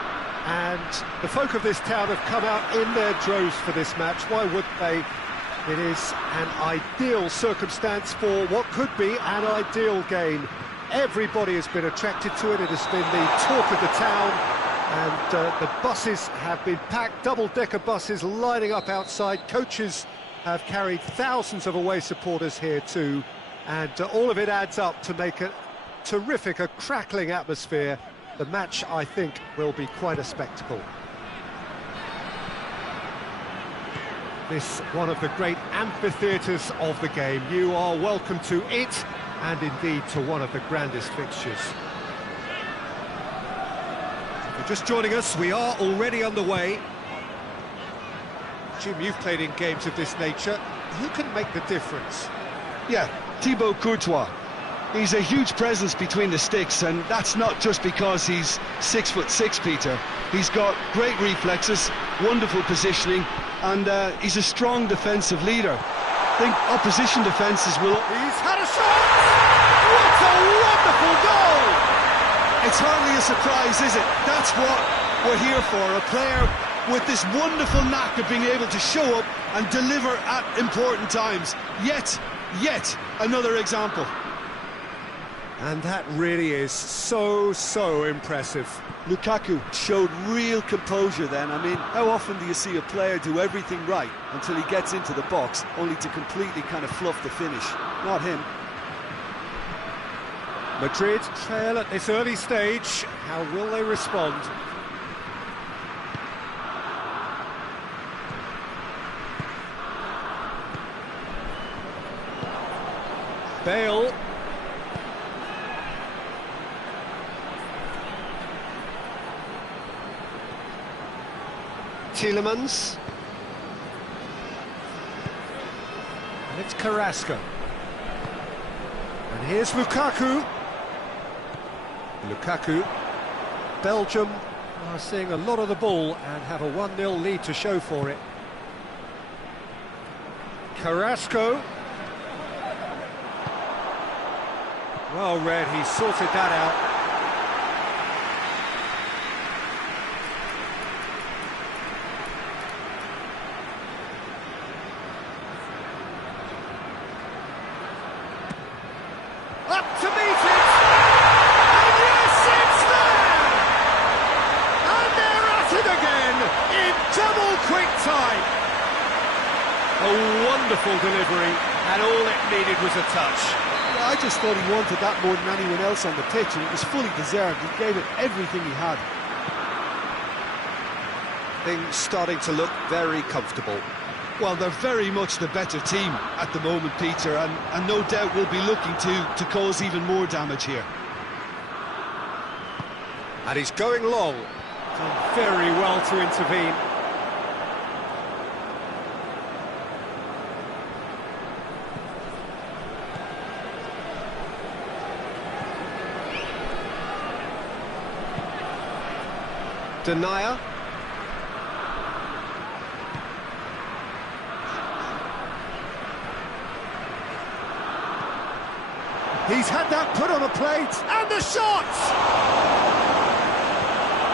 and the folk of this town have come out in their droves for this match. Why would they? It is an ideal circumstance for what could be an ideal game. Everybody has been attracted to it. It has been the talk of the town, and the buses have been packed, double-decker buses lining up outside. Coaches have carried thousands of away supporters here too, and all of it adds up to make a terrific, a crackling atmosphere. The match, I think, will be quite a spectacle. This one of the great amphitheatres of the game. You are welcome to it, and indeed to one of the grandest fixtures. If you're just joining us, we are already underway. Jim, you've played in games of this nature. Who can make the difference? Yeah, Thibaut Courtois. He's a huge presence between the sticks, and that's not just because he's 6'6", Peter. He's got great reflexes, wonderful positioning, and he's a strong defensive leader. I think opposition defences will... He's had a shot! What a wonderful goal! It's hardly a surprise, is it? That's what we're here for, a player with this wonderful knack of being able to show up and deliver at important times. Yet another example. And that really is so impressive. Lukaku showed real composure then. I mean, how often do you see a player do everything right until he gets into the box, only to completely kind of fluff the finish? Not him. Madrid trail at this early stage. How will they respond? Bale. Tielemans. And it's Carrasco. And here's Lukaku. Belgium are seeing a lot of the ball and have a 1-0 lead to show for it. Carrasco. Well read, he sorted that out. Up to meet it! And yes, it's there! And they're at it again in double quick time. A wonderful delivery, and all it needed was a touch. I just thought he wanted that more than anyone else on the pitch, and it was fully deserved. He gave it everything he had. Things starting to look very comfortable. Well, they're very much the better team at the moment, Peter, and no doubt will be looking to cause even more damage here. And he's going long. Done very well to intervene. Denier. He's had that put on a plate, and the shot!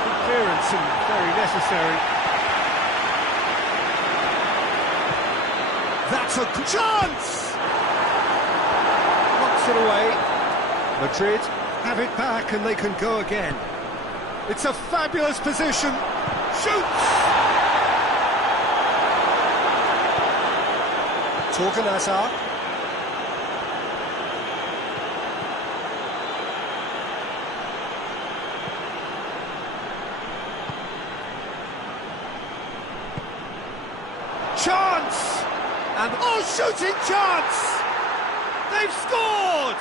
Good clearance and very necessary. That's a chance! Knocks it away. Madrid have it back and they can go again. It's a fabulous position. Shoots! Torgan Hazard. Chance! And shooting chance! They've scored!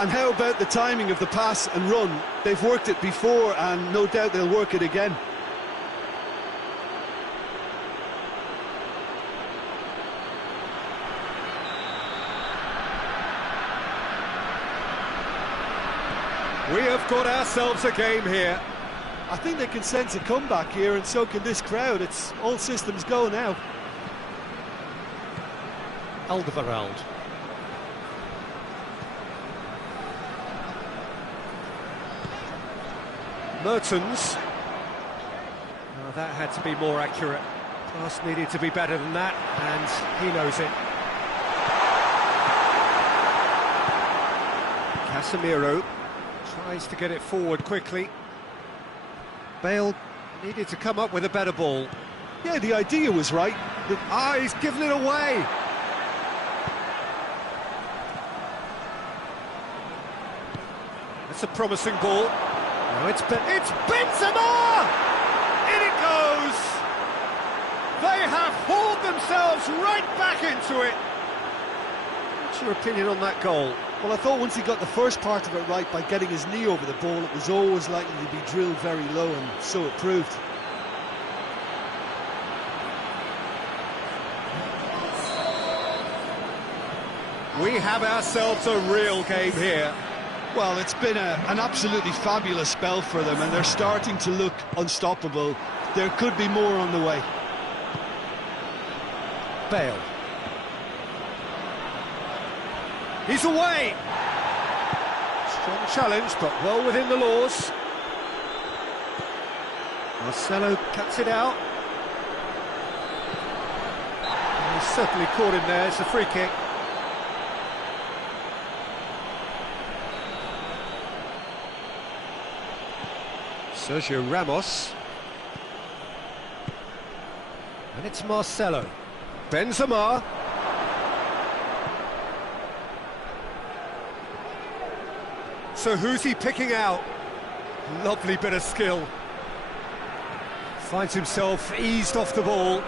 And how about the timing of the pass and run? They've worked it before, and no doubt they'll work it again. We have got ourselves a game here. I think they can sense a comeback here, and so can this crowd. It's all systems go now. Alderweireld. Mertens. Oh, that had to be more accurate. Pass needed to be better than that, and he knows it. Casemiro tries to get it forward quickly. Bale needed to come up with a better ball. Yeah, the idea was right. He's given it away. That's a promising ball. Now it's Benzema! In it goes! They have hauled themselves right back into it. What's your opinion on that goal? Well, I thought once he got the first part of it right by getting his knee over the ball, it was always likely to be drilled very low, and so it proved. We have ourselves a real game here. Well, it's been an absolutely fabulous spell for them, and they're starting to look unstoppable. There could be more on the way. Bale. He's away! Strong challenge, but well within the laws. Marcelo cuts it out. He's certainly caught him there. It's a free kick. Sergio Ramos. And it's Marcelo. Benzema. So who's he picking out? Lovely bit of skill. Finds himself eased off the ball.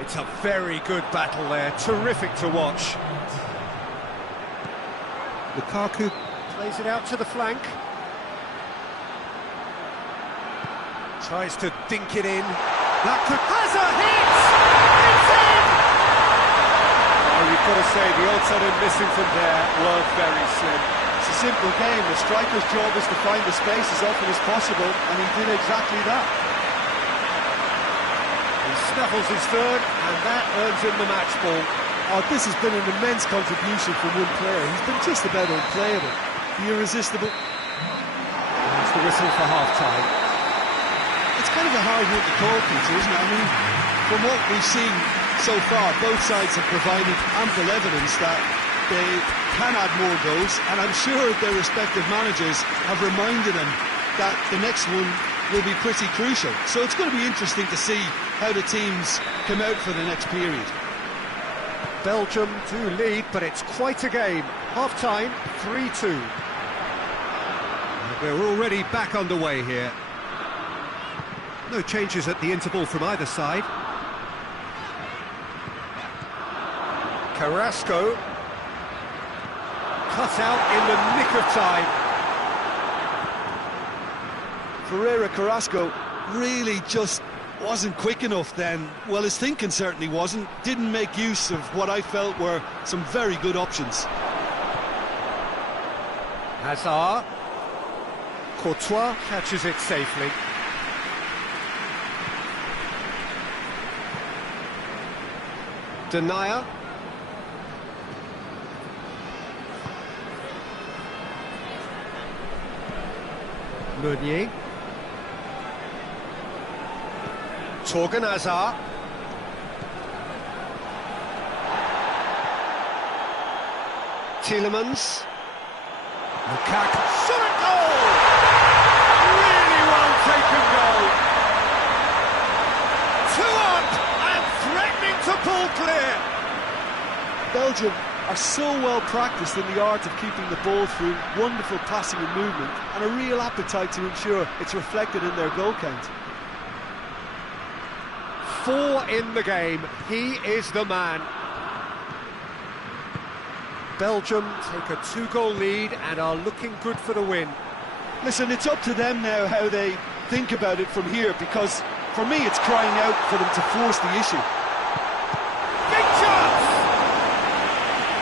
It's a very good battle there. Terrific to watch. Lukaku plays it out to the flank. Tries to dink it in. That could... Has a hit! It's in! Oh, you've got to say, the odds on him missing from there were very slim. It's a simple game. The striker's job is to find the space as often as possible, and he did exactly that. He snaffles his third, and that earns him the match ball. Oh, this has been an immense contribution from one player. He's been just about unplayable. The irresistible. That's the whistle for half-time. It's kind of a hard one to call, Peter, isn't it? I mean, from what we've seen so far, both sides have provided ample evidence that they can add more goals, and I'm sure their respective managers have reminded them that the next one will be pretty crucial. So it's going to be interesting to see how the teams come out for the next period. Belgium do lead, but it's quite a game. Half-time, 3-2. We're already back underway here. No changes at the interval from either side. Carrasco. Cut out in the nick of time. Ferreira Carrasco really just wasn't quick enough then. Well, his thinking certainly wasn't. Didn't make use of what I felt were some very good options. Hazard. Courtois catches it safely. Denier. Meunier. Torgan Hazard. Tielemans. Lukaku. Shot at goal! Really well taken goal. 2 up and threatening to pull clear. Belgium are so well practiced in the art of keeping the ball through, wonderful passing and movement, and a real appetite to ensure it's reflected in their goal count. 4 in the game. He is the man. Belgium take a 2-goal lead and are looking good for the win. Listen, it's up to them now how they think about it from here, because for me it's crying out for them to force the issue. Big chance!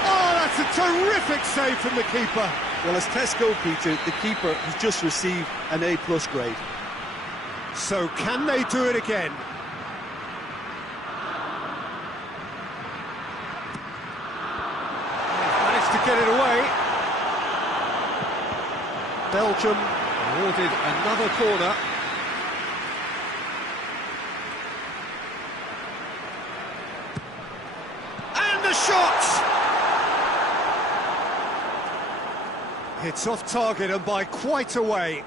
Oh, that's a terrific save from the keeper. Well, as tests go, Peter, the keeper has just received an A+ grade. So can they do it again? get it away. Belgium awarded another corner. And the shot! It's off target and by quite a way.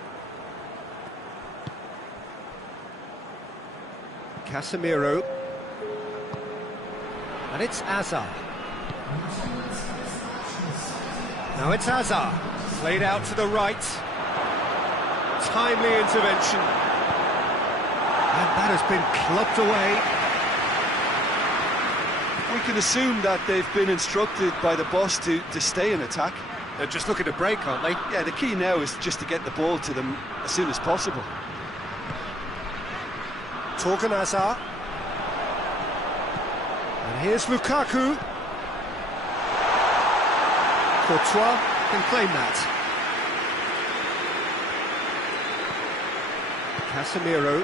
Casemiro. And it's Hazard. Now it's Hazard. Played out to the right. Timely intervention. And that has been clubbed away. We can assume that they've been instructed by the boss to stay in attack. They're just looking to break, aren't they? Yeah, the key now is just to get the ball to them as soon as possible. Torgan Hazard. And here's Lukaku. Courtois can claim that. Casemiro.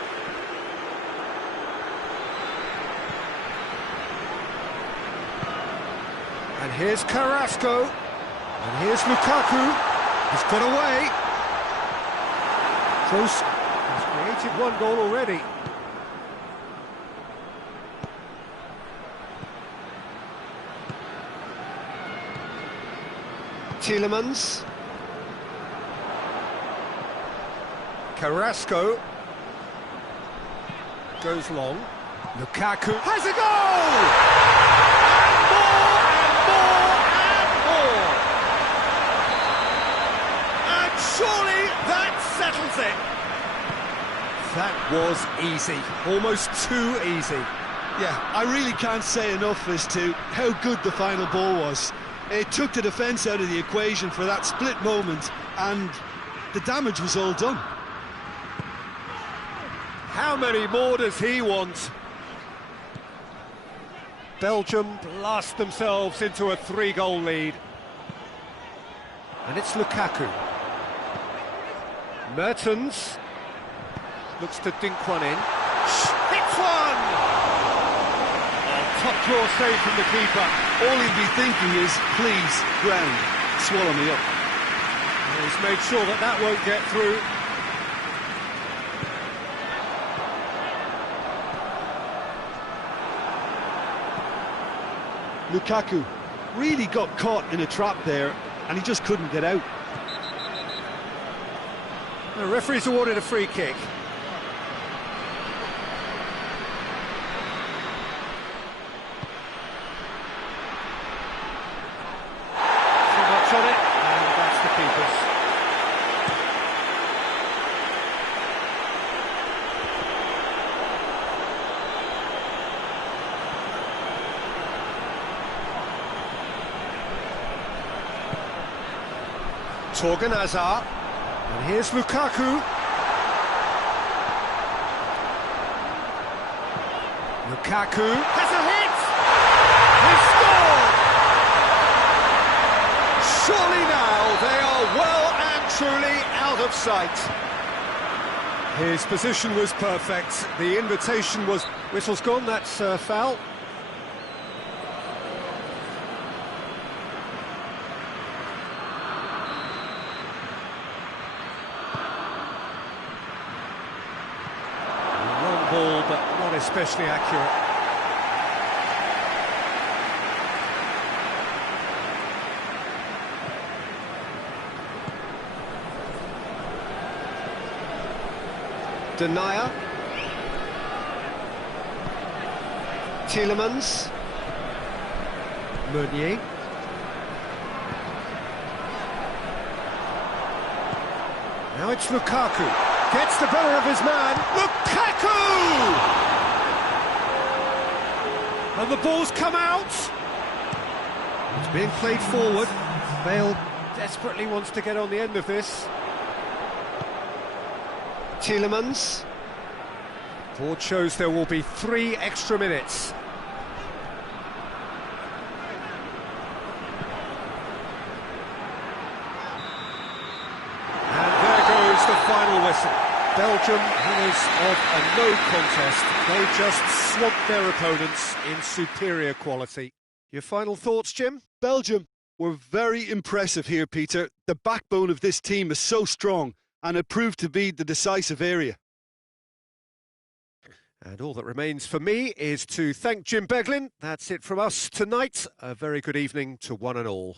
And here's Carrasco. And here's Lukaku. He's got away. Kroos has created one goal already. Tielemans. Carrasco. Goes long. Lukaku has a goal! And surely that settles it. That was easy. Almost too easy. Yeah, I really can't say enough as to how good the final ball was. It took the defence out of the equation for that split moment, and the damage was all done. How many more does he want? Belgium blast themselves into a 3-goal lead. And it's Lukaku. Mertens looks to dink one in. Hits one! Top draw save from the keeper. All he'd be thinking is, please, ground, swallow me up. And he's made sure that that won't get through. Lukaku really got caught in a trap there, and he just couldn't get out. The referee's awarded a free kick. On it, and that's the keeper's. Torgan Hazard, and here's Lukaku. Lukaku has a hit! He scored! Surely now they are well and truly out of sight. His position was perfect. The invitation was... Whistle's gone, that's foul. Long ball, but not especially accurate. Denier. Tielemans. Meunier. Now it's Lukaku. Gets the better of his man. Lukaku! And the ball's come out. It's being played forward. Bale desperately wants to get on the end of this. Tielemans. Board shows there will be 3 extra minutes. And there goes the final whistle. Belgium, winners of a no contest. They just swamped their opponents in superior quality. Your final thoughts, Jim? Belgium were very impressive here, Peter. The backbone of this team is so strong, and it proved to be the decisive area. And all that remains for me is to thank Jim Beglin. That's it from us tonight. A very good evening to one and all.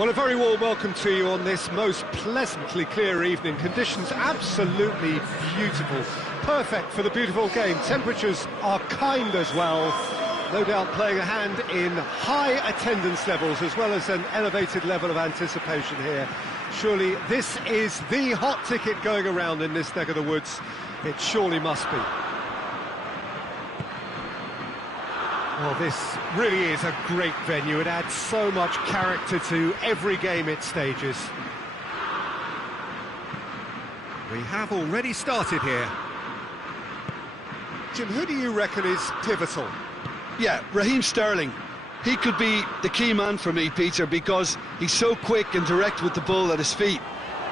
Well, a very warm welcome to you on this most pleasantly clear evening. Conditions absolutely beautiful. Perfect for the beautiful game. Temperatures are kind as well. No doubt playing a hand in high attendance levels as well as an elevated level of anticipation here. Surely this is the hot ticket going around in this neck of the woods. It surely must be. Well, this really is a great venue. It adds so much character to every game it stages. We have already started here. Jim, who do you reckon is pivotal? Yeah, Raheem Sterling. He could be the key man for me, Peter, because he's so quick and direct with the ball at his feet.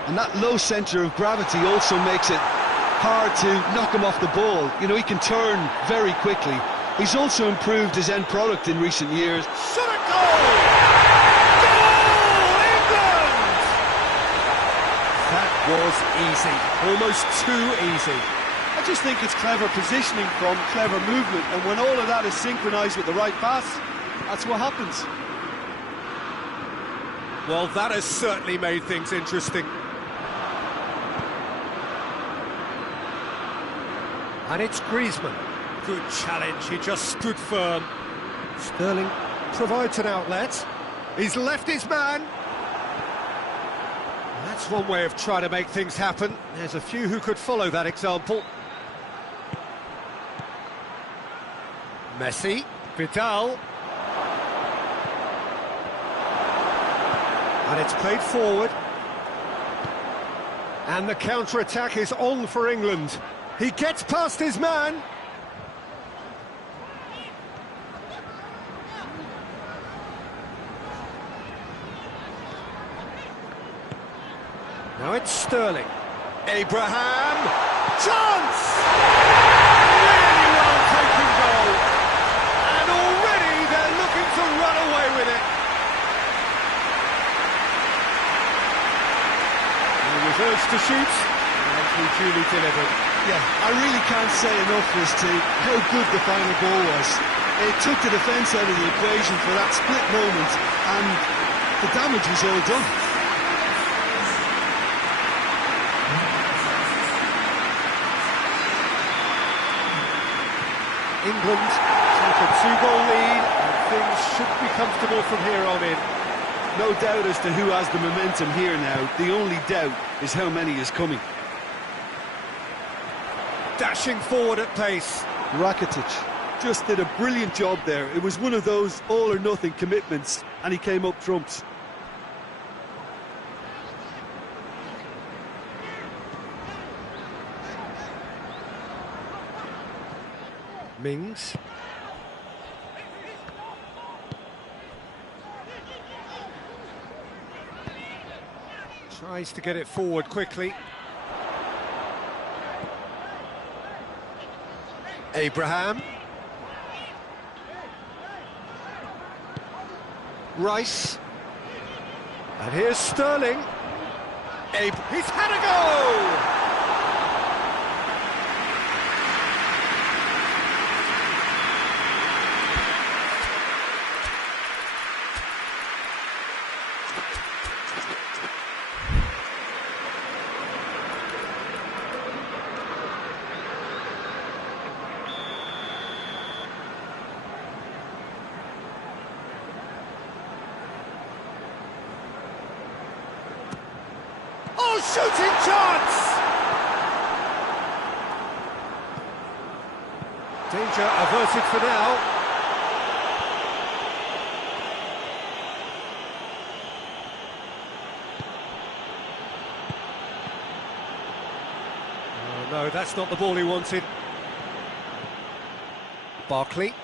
And that low centre of gravity also makes it hard to knock him off the ball. You know, he can turn very quickly. He's also improved his end product in recent years. Shot a goal! Goal, England! That was easy, almost too easy. I just think it's clever positioning from clever movement, and when all of that is synchronised with the right pass, that's what happens. Well, that has certainly made things interesting. And it's Griezmann. Good challenge, he just stood firm. Sterling provides an outlet. He's left his man. That's one way of trying to make things happen. There's a few who could follow that example. Messi, Vidal. And it's played forward. And the counter-attack is on for England. He gets past his man. Now it's Sterling. Abraham. Chance! Really well taken goal. And already they're looking to run away with it. He was urged to shoot, and he duly delivered. Yeah, I really can't say enough as to how good the final goal was. It took the defence out of the equation for that split moment, and the damage was all done. England take a 2-goal lead, and things should be comfortable from here on in. No doubt as to who has the momentum here now. The only doubt is how many is coming. Dashing forward at pace. Rakitic just did a brilliant job there. It was one of those all-or-nothing commitments, and he came up trumps. Mings. Tries to get it forward quickly. Abraham. Rice. And here's Sterling. He's had a go! Oh, shooting chance! Danger averted for now. Oh, no, that's not the ball he wanted. Barkley.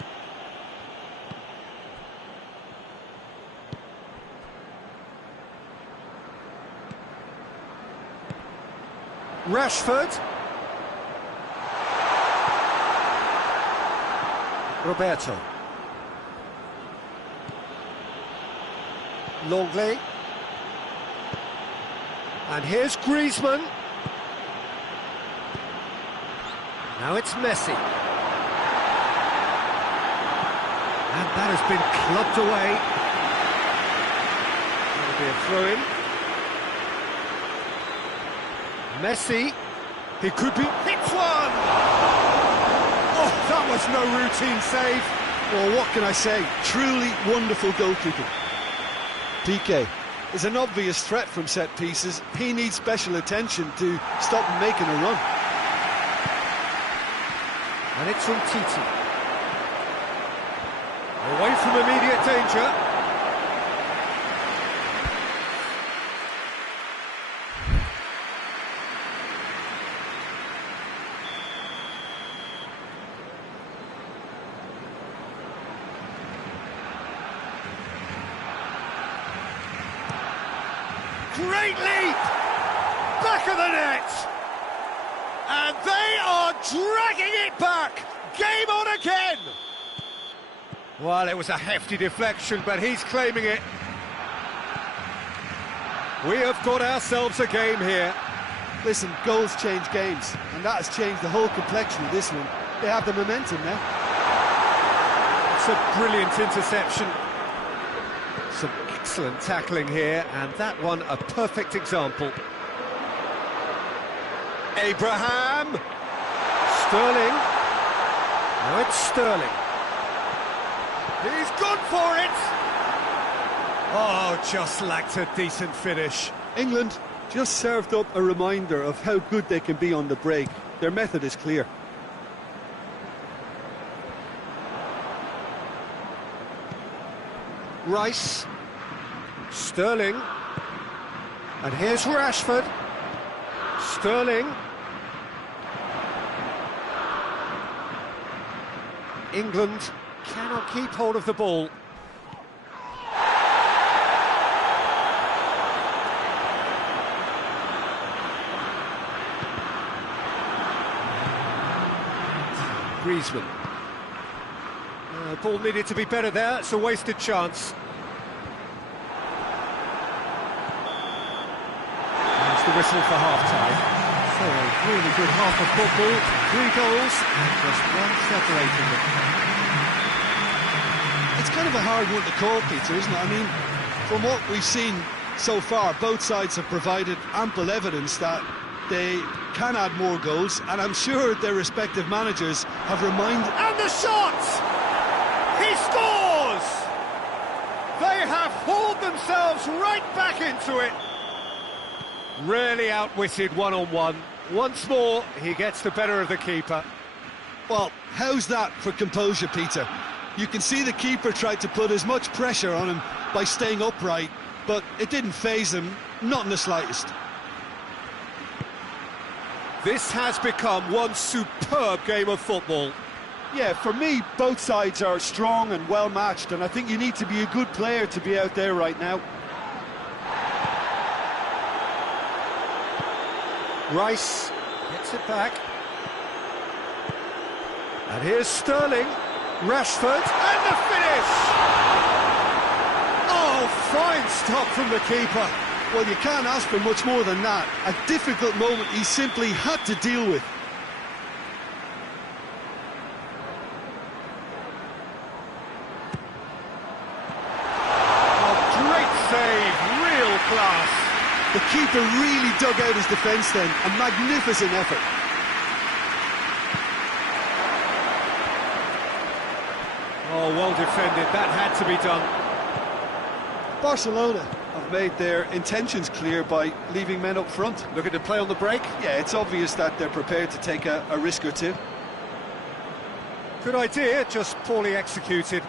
Rashford. Roberto. Longley. And here's Griezmann. Now it's Messi. And that has been clubbed away. It'll be a throw-in. Messi, he could be... hits one! Oh, that was no routine save. Well, what can I say? Truly wonderful goalkeeping. PK is an obvious threat from set pieces. He needs special attention to stop him making a run. And it's Titi. Away from immediate danger. Great leap! Back of the net! And they are dragging it back! Game on again! Well, it was a hefty deflection, but he's claiming it. We have got ourselves a game here. Listen, goals change games, and that has changed the whole complexion of this one. They have the momentum now. It's a brilliant interception. Some excellent tackling here, and that one a perfect example. Abraham! Sterling. Now it's Sterling. He's gone for it! Oh, just lacked a decent finish. England just served up a reminder of how good they can be on the break. Their method is clear. Rice. Sterling. And here's Rashford. Sterling. England cannot keep hold of the ball. Griezmann. Ball needed to be better there, it's a wasted chance. There's the whistle for half-time. So a really good half of football, 3 goals and just one separating them. It's kind of a hard one to call, Peter, isn't it? I mean, from what we've seen so far, both sides have provided ample evidence that they can add more goals, and I'm sure their respective managers have reminded... And the shot! He scores! They have hauled themselves right back into it. Really outwitted one-on-one. Once more, he gets the better of the keeper. Well, how's that for composure, Peter? You can see the keeper tried to put as much pressure on him by staying upright, but it didn't faze him, not in the slightest. This has become one superb game of football. Yeah, for me, both sides are strong and well-matched, and I think you need to be a good player to be out there right now. Rice gets it back. And here's Sterling. Rashford, and the finish! Oh, fine stop from the keeper. Well, you can't ask for much more than that. A difficult moment he simply had to deal with. Oh, great save, real class. The keeper really dug out his defence then, a magnificent effort. Oh, well defended, that had to be done. Barcelona have made their intentions clear by leaving men up front. Looking to play on the break? Yeah, it's obvious that they're prepared to take a risk or two. Good idea, just poorly executed.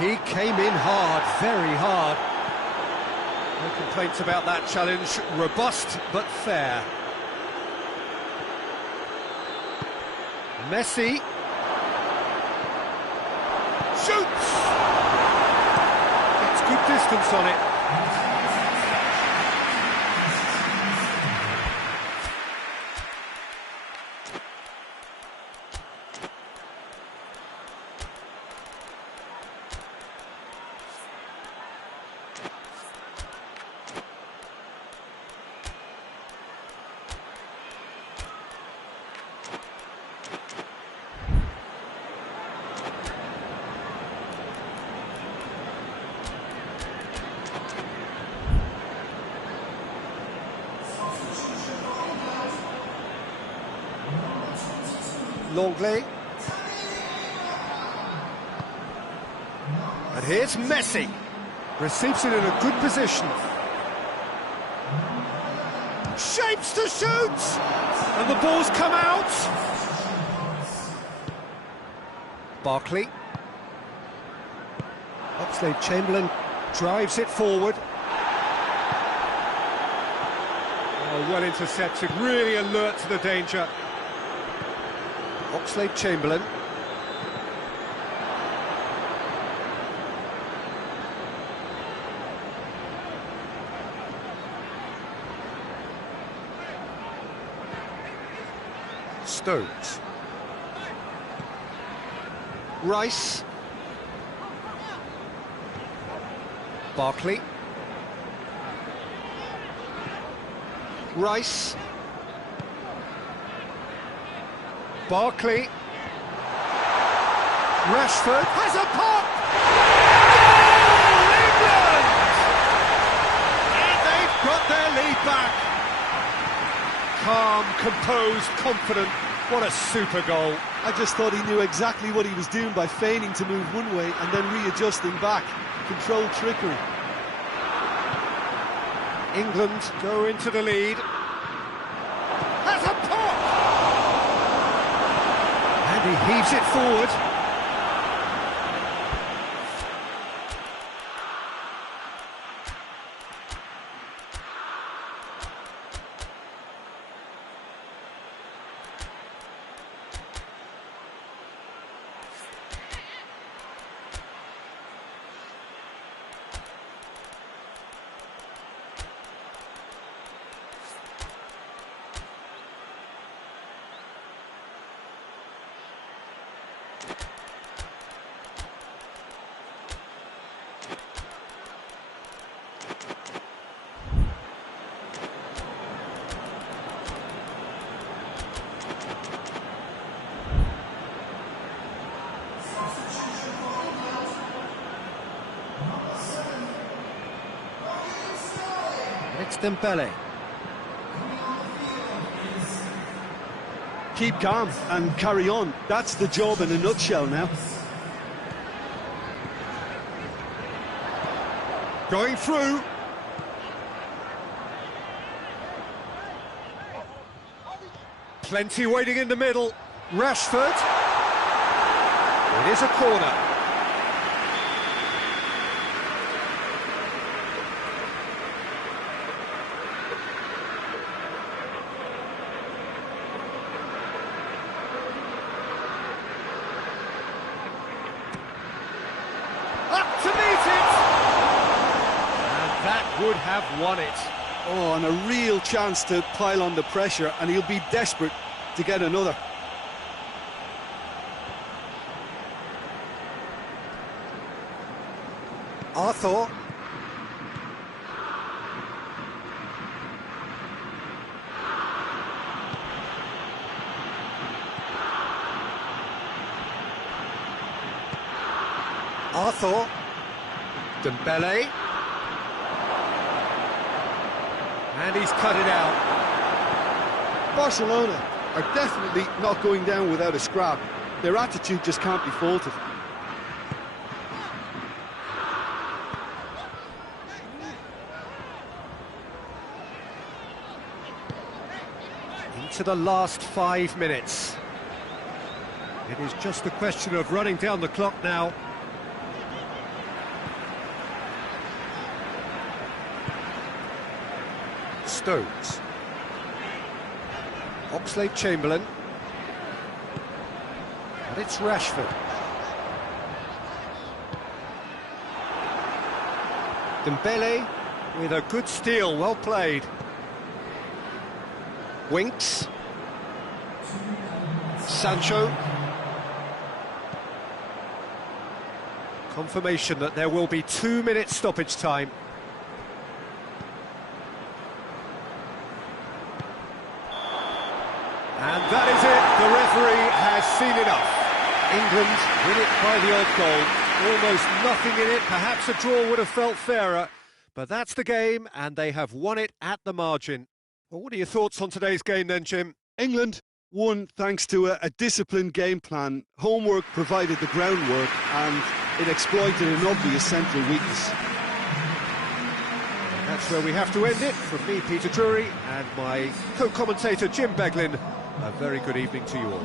He came in hard, very hard. No complaints about that challenge. Robust, but fair. Messi. Shoots! Gets good distance on it. Longley. And here's Messi. Receives it in a good position. Shapes to shoot! And the ball's come out. Barkley. Oxlade-Chamberlain drives it forward. Oh, well intercepted, really alert to the danger. Oxlade-Chamberlain. Stones. Rice. Barkley. Rice. Barkley. Rashford has a pop! Goal, England! And they've got their lead back. Calm, composed, confident. What a super goal. I just thought he knew exactly what he was doing by feigning to move one way and then readjusting back. Controlled trickery. England go into the lead. Has a pop! And he heaves it forward. It's Dembele. Keep calm and carry on. That's the job in a nutshell now. Going through. Plenty waiting in the middle. Rashford. It is a corner. Up to meet it! And that would have won it. Oh, and a real chance to pile on the pressure, and he'll be desperate to get another. Arthur. Arthur. Dembele. And he's cut it out. Barcelona are definitely not going down without a scrap. Their attitude just can't be faulted. Into the last 5 minutes. It is just a question of running down the clock now. Stones. Oxlade-Chamberlain. And it's Rashford. Dembele with a good steal, well played. Winks. Sancho. Confirmation that there will be 2 minutes stoppage time. And that is it, the referee has seen enough. England win it by the odd goal. Almost nothing in it, perhaps a draw would have felt fairer. But that's the game, and they have won it at the margin. Well, what are your thoughts on today's game then, Jim? England won thanks to a disciplined game plan. Homework provided the groundwork and it exploited an obvious central weakness. And that's where we have to end it. From me, Peter Drury, and my co-commentator Jim Beglin, a very good evening to you all.